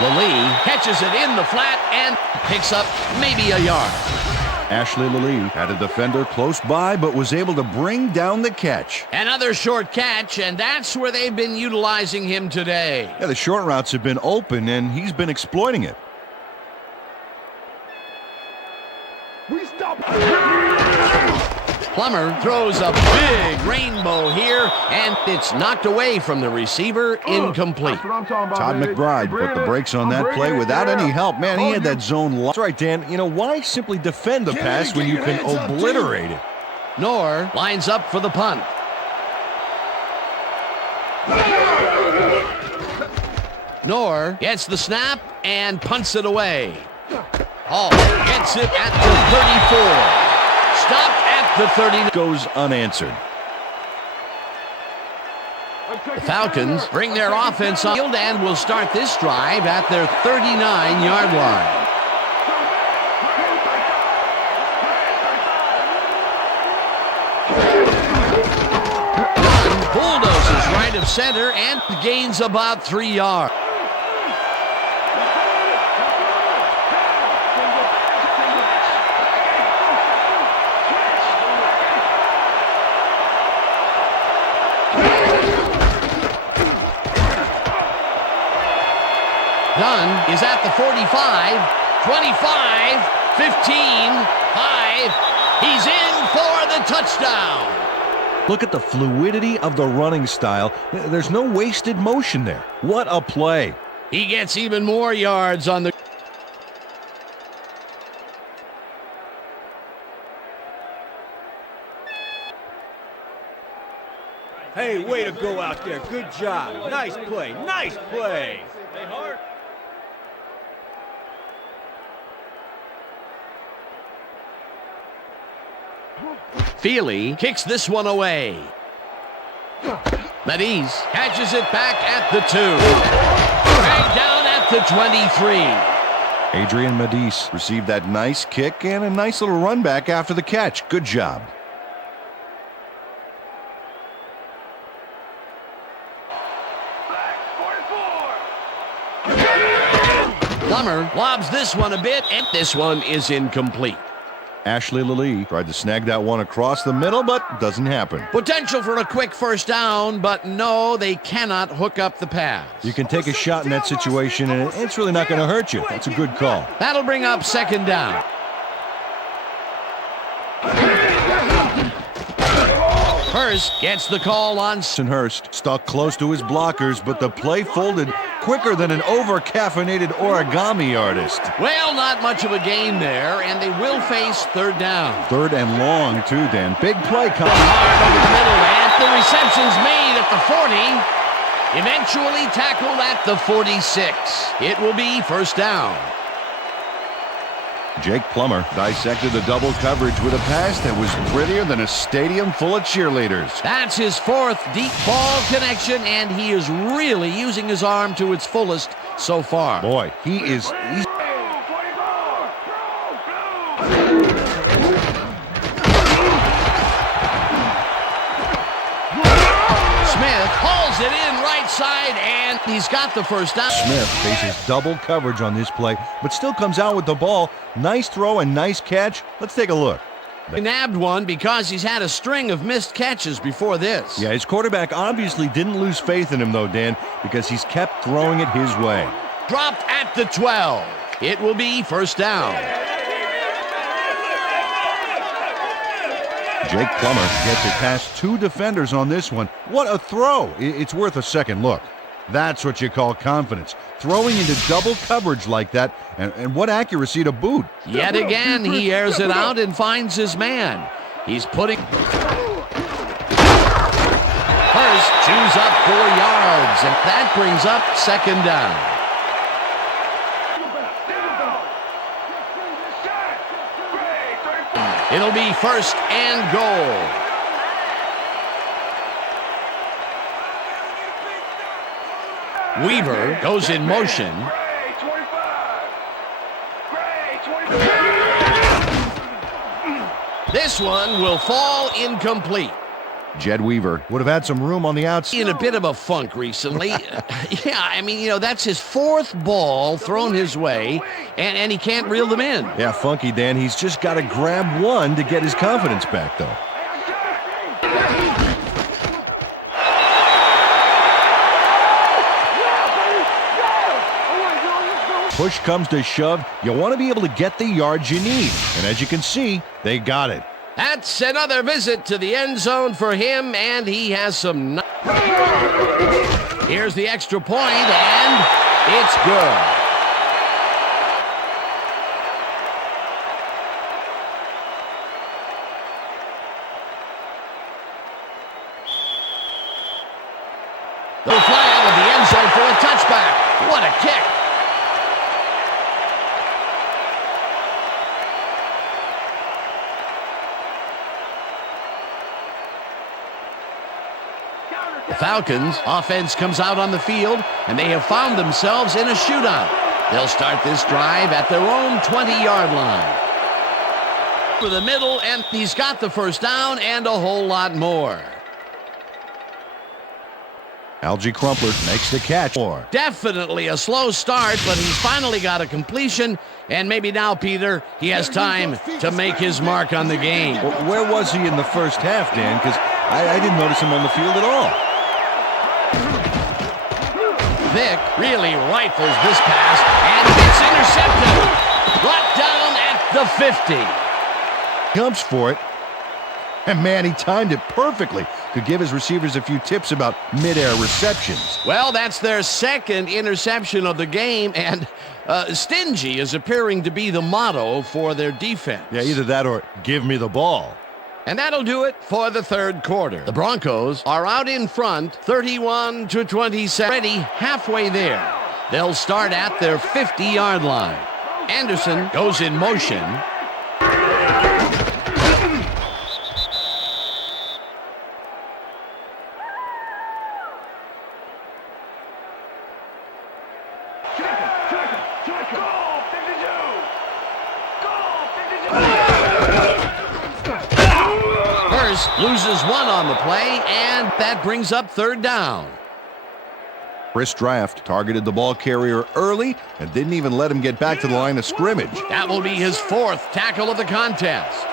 Lally catches it in the flat and picks up maybe a yard. Ashley Lally had a defender close by, but was able to bring down the catch. Another short catch, and that's where they've been utilizing him today. Yeah, the short routes have been open, and he's been exploiting it. We stop. Plummer throws a big rainbow here, and it's knocked away from the receiver, incomplete. That's what I'm talking about, Todd baby. McBride Bring put the it. brakes on I'm that bringing play it without down. any help. Man, he Told had you. that zone locked. That's right, Dan. You know, why simply defend the pass when you can obliterate it? Knorr lines up for the punt. Knorr gets the snap and punts it away. Hall gets it at the 34. Stopped at the 30. Goes unanswered. The Falcons bring their offense on field and will start this drive at their 39-yard line. Dunn bulldozes right of center and gains about 3 yards. Dunn is at the 45, 25, 15, 5. He's in for the touchdown. Look at the fluidity of the running style. There's no wasted motion there. What a play. He gets even more yards on the... Hey, way to go out there. Good job. Nice play. Nice play. Hey, Hart. Feely kicks this one away. Medice catches it back at the 2. Dragged down at the 23. Adrian Medice received that nice kick and a nice little run back after the catch. Good job. Plummer lobs this one a bit, and this one is incomplete. Ashley Lilly tried to snag that one across the middle, but doesn't happen. Potential for a quick first down, but no, they cannot hook up the pass. You can take a shot in that situation, and it's really not going to hurt you. That's a good call. That'll bring up second down. Hurst gets the call on. Hurst stuck close to his blockers, but the play folded quicker than an over-caffeinated origami artist. Well, not much of a gain there, and they will face third down. Third and long, too, Dan. Big play coming. Hard over the middle, and the reception's made at the 40. Eventually tackled at the 46. It will be first down. Jake Plummer dissected the double coverage with a pass that was prettier than a stadium full of cheerleaders. That's his fourth deep ball connection, and he is really using his arm to its fullest so far. Boy, he's Smith hauls it in right side, and he's got the first down. Smith faces double coverage on this play, but still comes out with the ball. Nice throw and nice catch. Let's take a look. He nabbed one because he's had a string of missed catches before this. Yeah, his quarterback obviously didn't lose faith in him, though, Dan, because he's kept throwing it his way. Dropped at the 12. It will be first down. Jake Plummer gets it past two defenders on this one. What a throw! It's worth a second look. That's what you call confidence. Throwing into double coverage like that, and what accuracy to boot. Yet again, he airs it out and finds his man. He's putting... Hurst chews up 4 yards, and that brings up second down. It'll be first and goal. Weaver goes in motion. This one will fall incomplete. Jed Weaver would have had some room on the outside. In a bit of a funk recently. Yeah, I mean, that's his fourth ball thrown his way, and he can't reel them in. Yeah, funky, Dan. He's just got to grab one to get his confidence back, though. Push comes to shove, you want to be able to get the yards you need. And as you can see, they got it. That's another visit to the end zone for him, and he has some... Here's the extra point, and it's good. They'll fly out of the end zone for a touchback. What a kick. The Falcons offense comes out on the field, and they have found themselves in a shootout. They'll start this drive at their own 20-yard line. For the middle, and he's got the first down and a whole lot more. Algie Crumpler makes the catch. Definitely a slow start, but he's finally got a completion, and maybe now, Peter, he has time to make his mark on the game. Well, where was he in the first half, Dan? Because I didn't notice him on the field at all. Vick really rifles this pass, and it's intercepted. Brought down at the 50. Jumps for it. And man, he timed it perfectly. Could give his receivers a few tips about mid-air receptions. Well, that's their second interception of the game, and stingy is appearing to be the motto for their defense. Yeah, either that or give me the ball. And that'll do it for the third quarter. The Broncos are out in front, 31-27. Already halfway there. They'll start at their 50-yard line. Anderson goes in motion. Loses one on the play, and that brings up third down. Chris Draft targeted the ball carrier early and didn't even let him get back to the line of scrimmage. That will be his 4th tackle of the contest.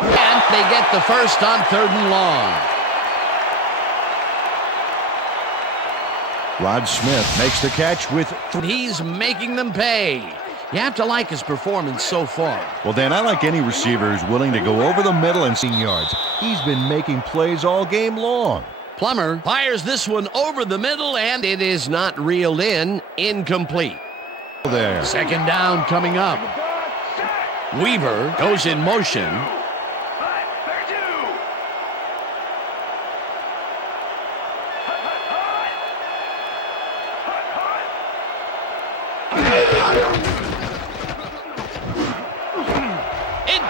And they get the first on 3rd and long. Rod Smith makes the catch with He's making them pay. You have to like his performance so far. Well, Dan, I like any receiver who's willing to go over the middle and see yards. He's been making plays all game long. Plummer fires this one over the middle, and it is not reeled in. Incomplete. There. 2nd down coming up. Weaver goes in motion.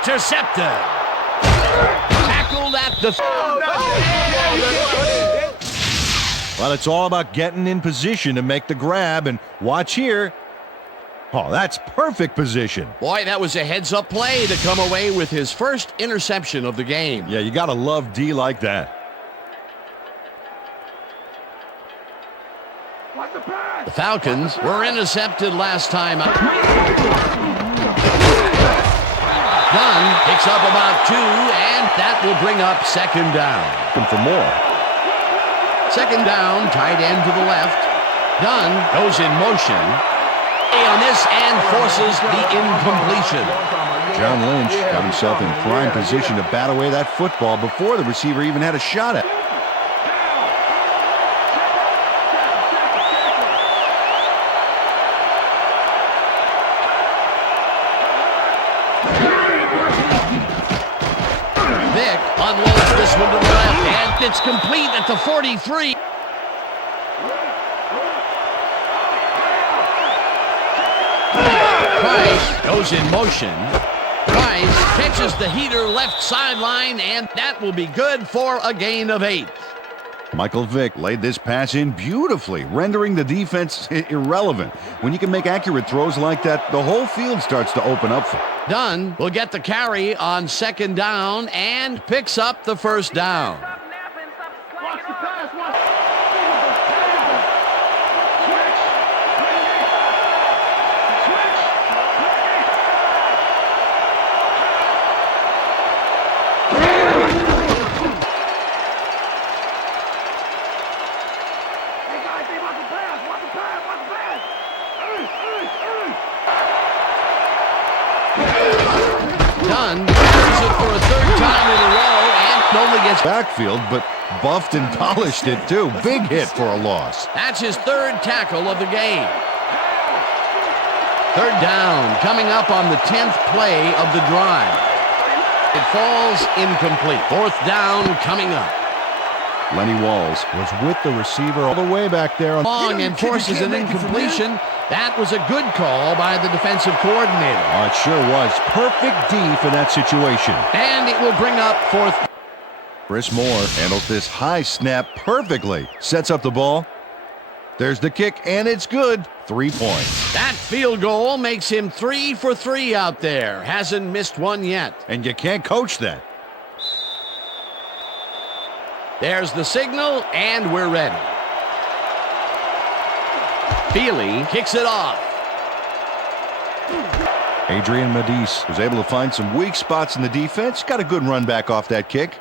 Intercepted. Tackled at the... Well, it's all about getting in position to make the grab, and watch here. Oh, that's perfect position. Boy, that was a heads-up play to come away with his first interception of the game. Yeah, you got to love D like that. The Falcons were intercepted last time out. Dunn picks up about 2, and that will bring up 2nd down. And for more. 2nd down, tight end to the left. Dunn goes in motion on this and forces the incompletion. John Lynch got himself in prime position to bat away that football before the receiver even had a shot at it. Vick unloads this one to the left, and it's complete at the 43. Price goes in motion. Price catches the heater left sideline, and that will be good for a gain of 8. Michael Vick laid this pass in beautifully, rendering the defense irrelevant. When you can make accurate throws like that, the whole field starts to open up for you. Dunn will get the carry on 2nd down and picks up the 1st down. Watch the pass, watch. Dunn passes it for a 3rd time in a row and only gets Backfield, but buffed and polished it too. Big hit for a loss. That's his 3rd tackle of the game. 3rd down coming up on the 10th play of the drive. It falls incomplete. 4th down coming up. Lenny Walls was with the receiver all the way back there. Long and forces an incompletion. That was a good call by the defensive coordinator. Oh, it sure was. Perfect D for that situation. And it will bring up 4th. Chris Moore handles this high snap perfectly. Sets up the ball. There's the kick, and it's good. 3 points. That field goal makes him 3 for 3 out there. Hasn't missed one yet. And you can't coach that. There's the signal, and we're ready. Feely kicks it off. Adrian Medis was able to find some weak spots in the defense. Got a good run back off that kick.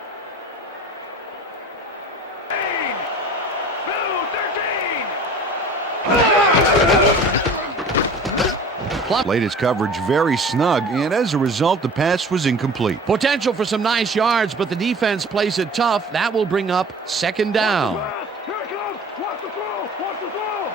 Played his coverage very snug, and as a result, the pass was incomplete. Potential for some nice yards, but the defense plays it tough. That will bring up 2nd down. Here it comes. Watch the throw. Watch the throw.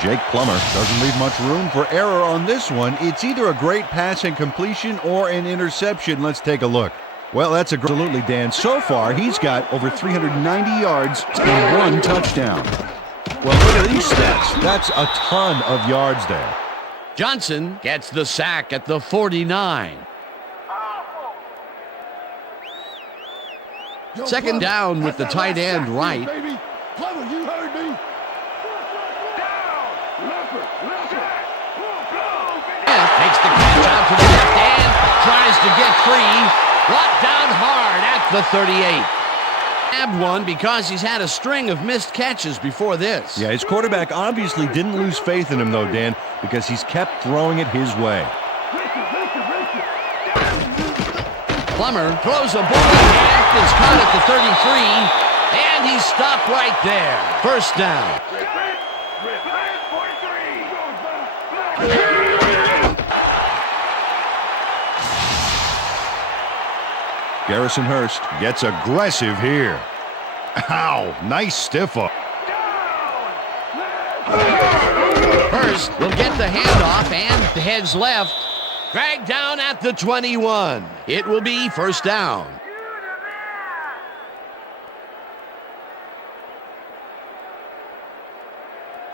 Jake Plummer doesn't leave much room for error on this one. It's either a great pass and completion or an interception. Let's take a look. Well, that's absolutely, Dan. So far, he's got over 390 yards and 1 touchdown. Well, look at these stats. That's a ton of yards there. Johnson gets the sack at the 49. 2nd down with the tight end right. Baby. Plummer, you heard me. Down. Leopard. the catch out to the left and tries to get free. Brought down hard at the 38. Grabbed one because he's had a string of missed catches before this. Yeah, his quarterback obviously didn't lose faith in him, though, Dan, because he's kept throwing it his way. Plummer throws a ball and is caught at the 33, and he's stopped right there. First down. Garrison Hurst gets aggressive here. Ow, nice stiff up. Hurst will get the handoff and heads left. Dragged down at the 21. It will be first down.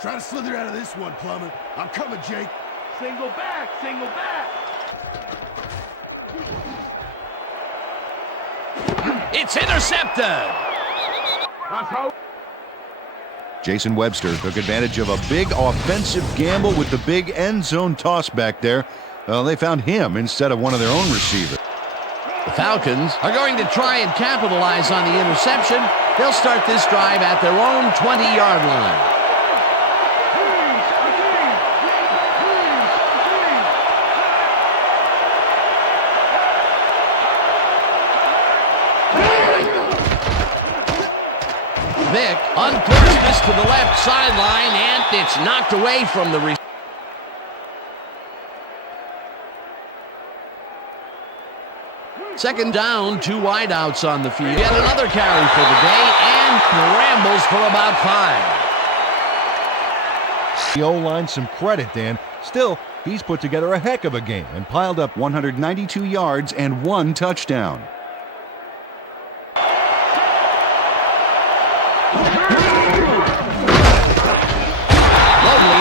Try to slither out of this one, Plummer. I'm coming, Jake. Single back, single back. It's intercepted. Jason Webster took advantage of a big offensive gamble with the big end zone toss back there. They found him instead of one of their own receivers. The Falcons are going to try and capitalize on the interception. They'll start this drive at their own 20-yard line. Vick uncorks this to the left sideline, and it's knocked away from the receiver. Second down, 2 wideouts on the field. Yet another carry for the day, and rambles for about 5. The O-line some credit, Dan. Still, he's put together a heck of a game and piled up 192 yards and 1 touchdown.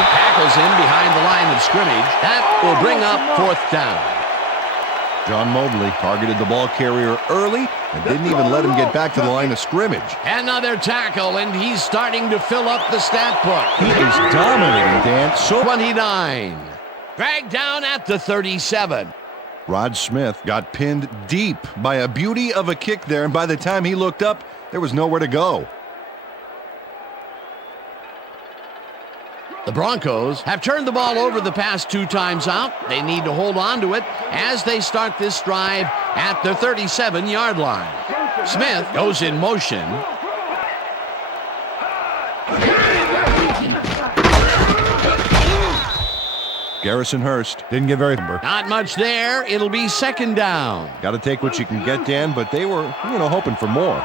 Tackles him behind the line of scrimmage. That will bring up fourth down. John Mobley targeted the ball carrier early and didn't even let him get back to the line of scrimmage. Another tackle, and he's starting to fill up the stat book. He is dominating, Dan. So 29. Dragged down at the 37. Rod Smith got pinned deep by a beauty of a kick there, and by the time he looked up, there was nowhere to go. The Broncos have turned the ball over the past 2 times out. They need to hold on to it as they start this drive at their 37-yard line. Smith goes in motion. Garrison Hurst didn't get very number. Not much there. It'll be second down. Got to take what you can get, Dan, but they were, hoping for more.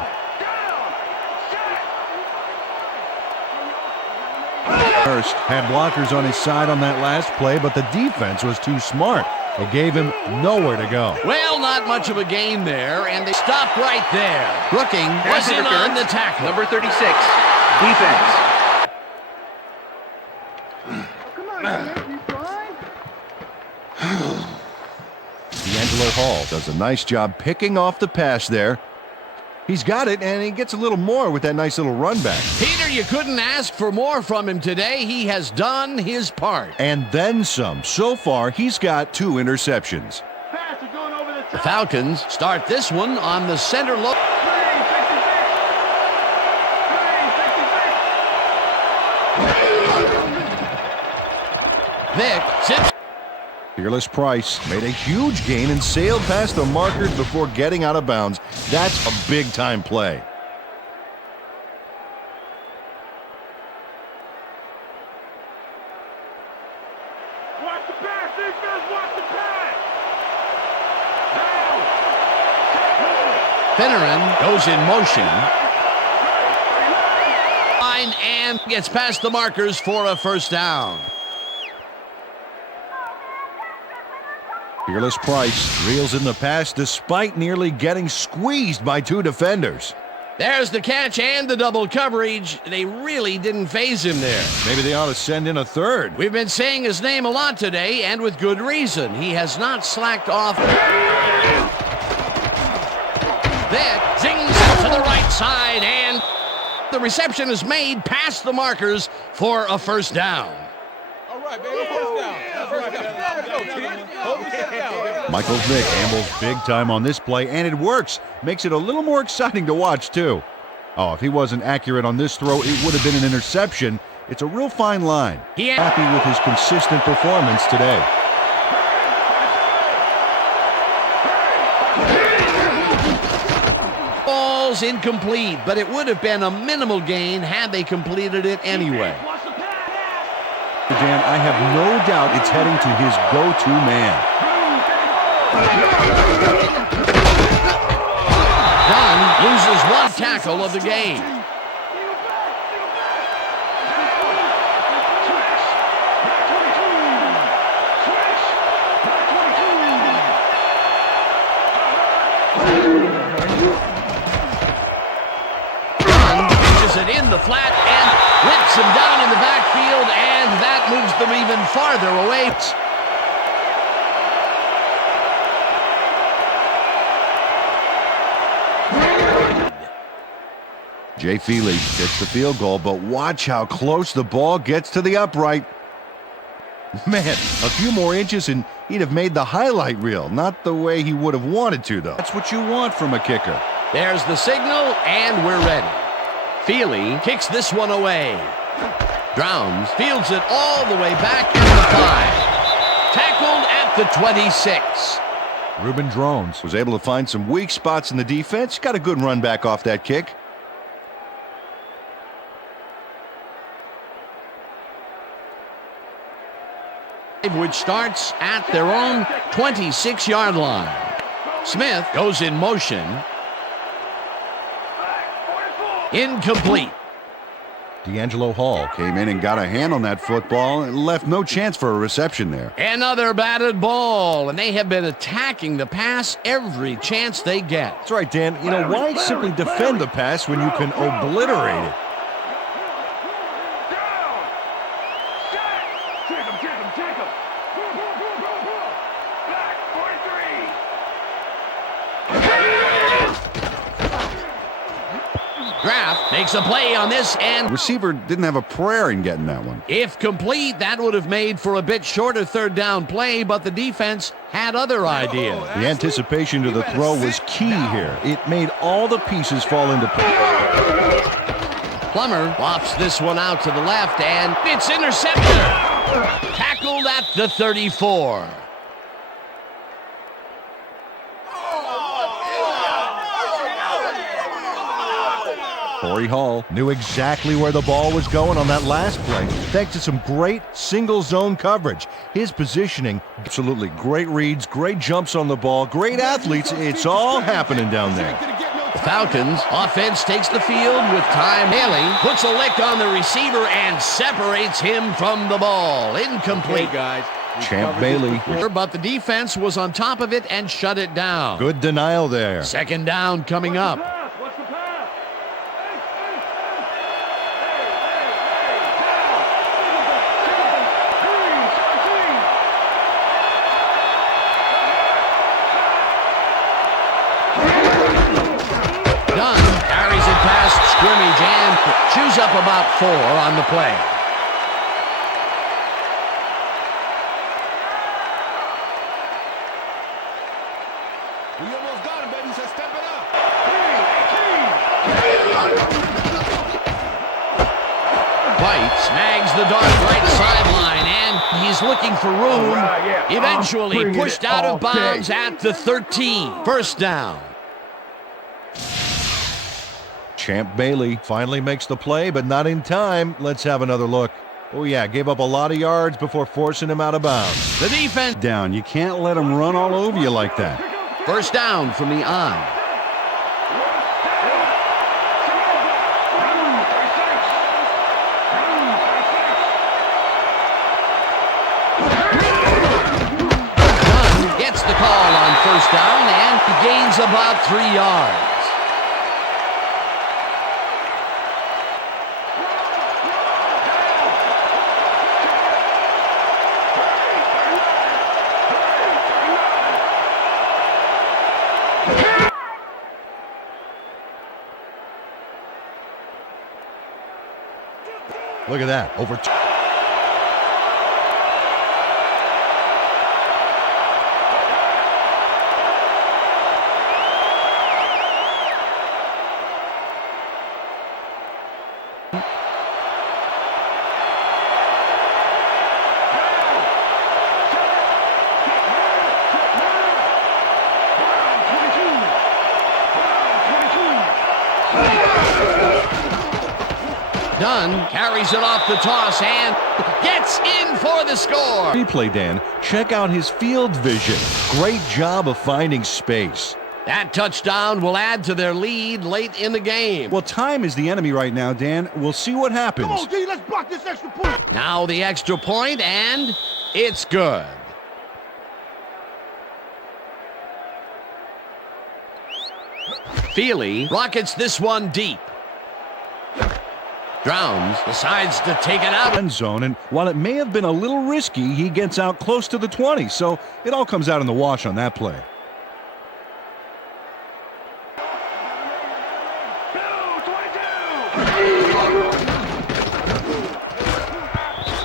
Hurst had blockers on his side on that last play, but the defense was too smart. They gave him nowhere to go. Well, not much of a gain there, and they stopped right there. Brooking was in on the tackle. Number 36, defense. D'Angelo Hall does a nice job picking off the pass there. He's got it, and he gets a little more with that nice little run back. Peter, you couldn't ask for more from him today. He has done his part. And then some. So far, he's got 2 interceptions. The Falcons start this one on the center look. Vick sits. Fearless Price made a huge gain and sailed past the markers before getting out of bounds. That's a big-time play. Watch the pass, defense, watch the pass. Finneran goes in motion. Line and gets past the markers for a first down. Fearless Price reels in the pass despite nearly getting squeezed by 2 defenders. There's the catch and the double coverage. They really didn't faze him there. Maybe they ought to send in a third. We've been saying his name a lot today, and with good reason. He has not slacked off. Vick zings out to the right side, and the reception is made past the markers for a first down. All right, baby, first down. That's right. Go, kid. Hold Michael Vick ambles big time on this play, and it works. Makes it a little more exciting to watch, too. Oh, if he wasn't accurate on this throw, it would have been an interception. It's a real fine line. Happy with his consistent performance today. Ball's incomplete, but it would have been a minimal gain had they completed it anyway. Dan, I have no doubt it's heading to his go-to man. Dunn loses one tackle of the game. It in the flat and whips him down in the backfield, and that moves them even farther away. Jay Feely gets the field goal, but watch how close the ball gets to the upright. Man, a few more inches and he'd have made the highlight reel. Not the way he would have wanted to, though. That's what you want from a kicker. There's the signal, and we're ready. Feely kicks this one away. Drowns fields it all the way back in the 5. Tackled at the 26. Ruben Drones was able to find some weak spots in the defense. Got a good run back off that kick. Which starts at their own 26-yard line. Smith goes in motion. Incomplete. D'Angelo Hall came in and got a hand on that football and left no chance for a reception there. Another batted ball, and they have been attacking the pass every chance they get. That's right, Dan. You know, why simply defend the pass when you can obliterate it? Graff makes a play on this, and Receiver didn't have a prayer in getting that one. if complete, that would have made for a bit shorter third down play, but the defense had other ideas. The anticipation to the throw was key here. It made all the pieces fall into place. Plummer lofts this one out to the left, and it's intercepted. Tackled at the 34. Corey Hall knew exactly where the ball was going on that last play, thanks to some great single zone coverage. His positioning, absolutely great reads, great jumps on the ball, great athletes. It's all happening down there. The Falcons offense takes the field with time. Haley puts a lick on the receiver and separates him from the ball. Incomplete. Okay, guys. Champ Bailey. But the defense was on top of it and shut it down. Good denial there. Second down coming up. Scrimmage and chews up about 4 on the play. We almost got him, baby, so step it up. White snags the dart right sideline, and he's looking for room. Eventually pushed out of bounds at the 13. First down. Champ Bailey finally makes the play, but not in time. Let's have another look. Oh, yeah, gave up a lot of yards before forcing him out of bounds. The defense down. You can't let him run all over you like that. First down from the eye. Dunn gets the call on first down and gains about 3 yards. Look at that. Over. Dunn carries it off the toss and gets in for the score. Replay, Dan. Check out his field vision. Great job of finding space. That touchdown will add to their lead late in the game. Well, time is the enemy right now, Dan. We'll see what happens. Come on, D, let's block this extra point. Now the extra point, and it's good. Feely rockets this one deep. Drowns decides to take it out. End zone, and while it may have been a little risky, he gets out close to the 20, so it all comes out in the wash on that play.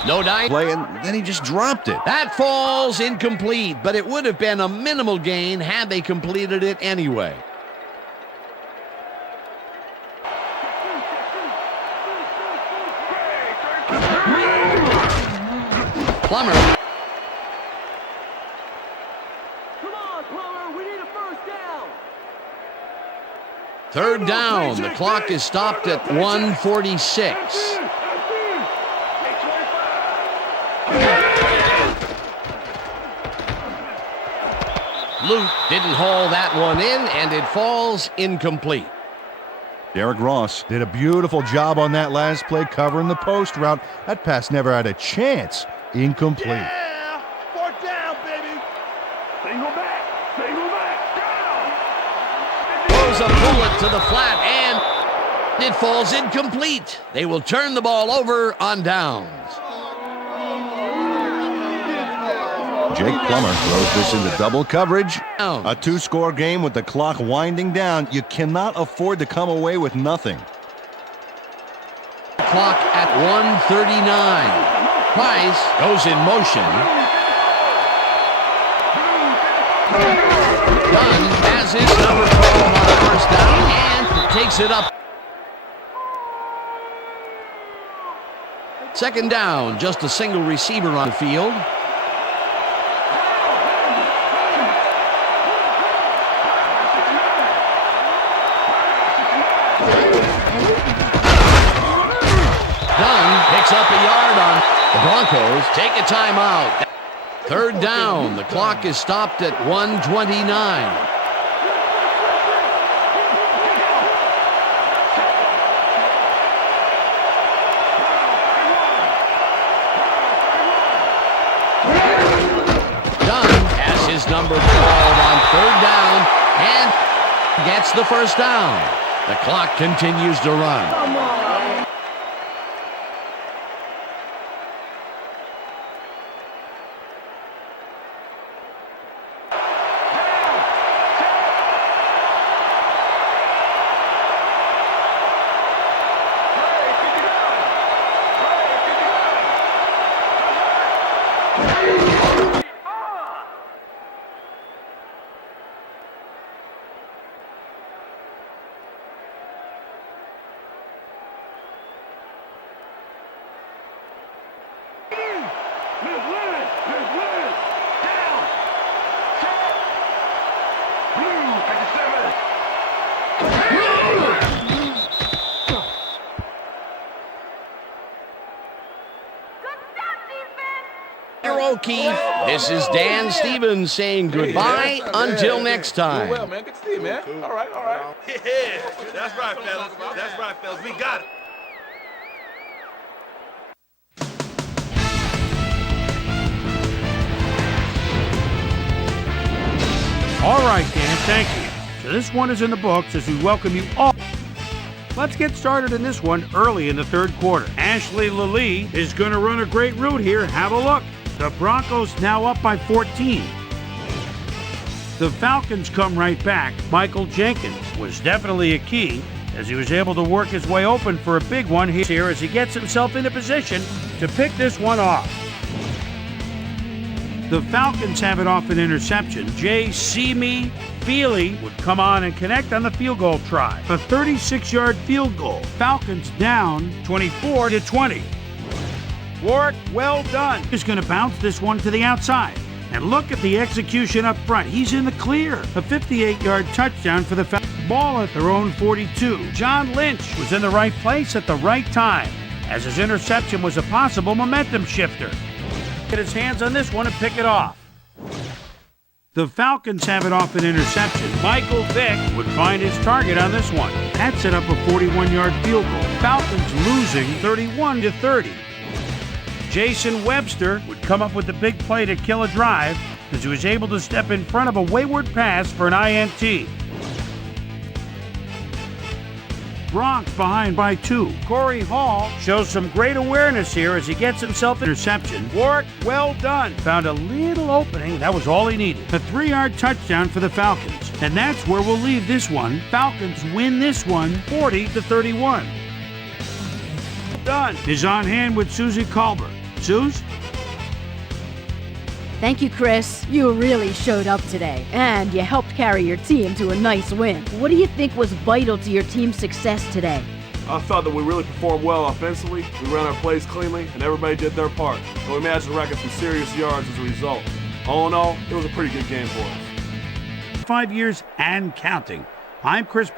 No dive. Play, and then he just dropped it. That falls incomplete, but it would have been a minimal gain had they completed it anyway. Plummer. Come on, Plummer, we need a first down. Third down. The clock is stopped at 1:46. Luke didn't haul that one in, and it falls incomplete. Derek Ross did a beautiful job on that last play covering the post route. That pass never had a chance. Incomplete. Yeah, fourth down, baby. Single back, down. Throws a bullet to the flat, and it falls incomplete. They will turn the ball over on downs. Jake Plummer throws this into double coverage. Down. A two-score game with the clock winding down. You cannot afford to come away with nothing. Clock at 1:39. Price goes in motion. Dunn has his number called on a first down and takes it up. Second down, just a single receiver on the field. Dunn picks up a yard on the Broncos. Take a timeout. Third down. The clock is stopped at 1:29. Dunn has his number called on third down and gets the first down. The clock continues to run. O'Keefe. This is Dan Stevens saying goodbye until next time. Well, man. Good to see you, man. All right. Yeah, that's right, fellas. That's right, fellas. We got it. All right, Dan, thank you. So this one is in the books as we welcome you all. Let's get started in this one early in the third quarter. Ashley Lilly is going to run a great route here. Have a look. The Broncos now up by 14. The Falcons come right back. Michael Jenkins was definitely a key as he was able to work his way open for a big one here as he gets himself in a position to pick this one off. The Falcons have it off an interception. Jay "See-Me" Feely would come on and connect on the field goal try. A 36-yard field goal. Falcons down 24-20. Warwick, well done. He's going to bounce this one to the outside. And look at the execution up front. He's in the clear. A 58-yard touchdown for the Falcons. Ball at their own 42. John Lynch was in the right place at the right time, as his interception was a possible momentum shifter. Get his hands on this one and pick it off. The Falcons have it off an interception. Michael Vick would find his target on this one. That set up a 41-yard field goal. Falcons losing 31-30. Jason Webster would come up with the big play to kill a drive, as he was able to step in front of a wayward pass for an INT. Bronx behind by 2. Corey Hall shows some great awareness here as he gets himself an interception. Warwick, well done. Found a little opening. That was all he needed. A 3-yard touchdown for the Falcons. And that's where we'll leave this one. Falcons win this one 40-31. Done is on hand with Susie Colbert. Suze? Thank you, Chris. You really showed up today, and you helped carry your team to a nice win. What do you think was vital to your team's success today? I thought that we really performed well offensively. We ran our plays cleanly, and everybody did their part. And we managed to rack up some serious yards as a result. All in all, it was a pretty good game for us. 5 years and counting. I'm Chris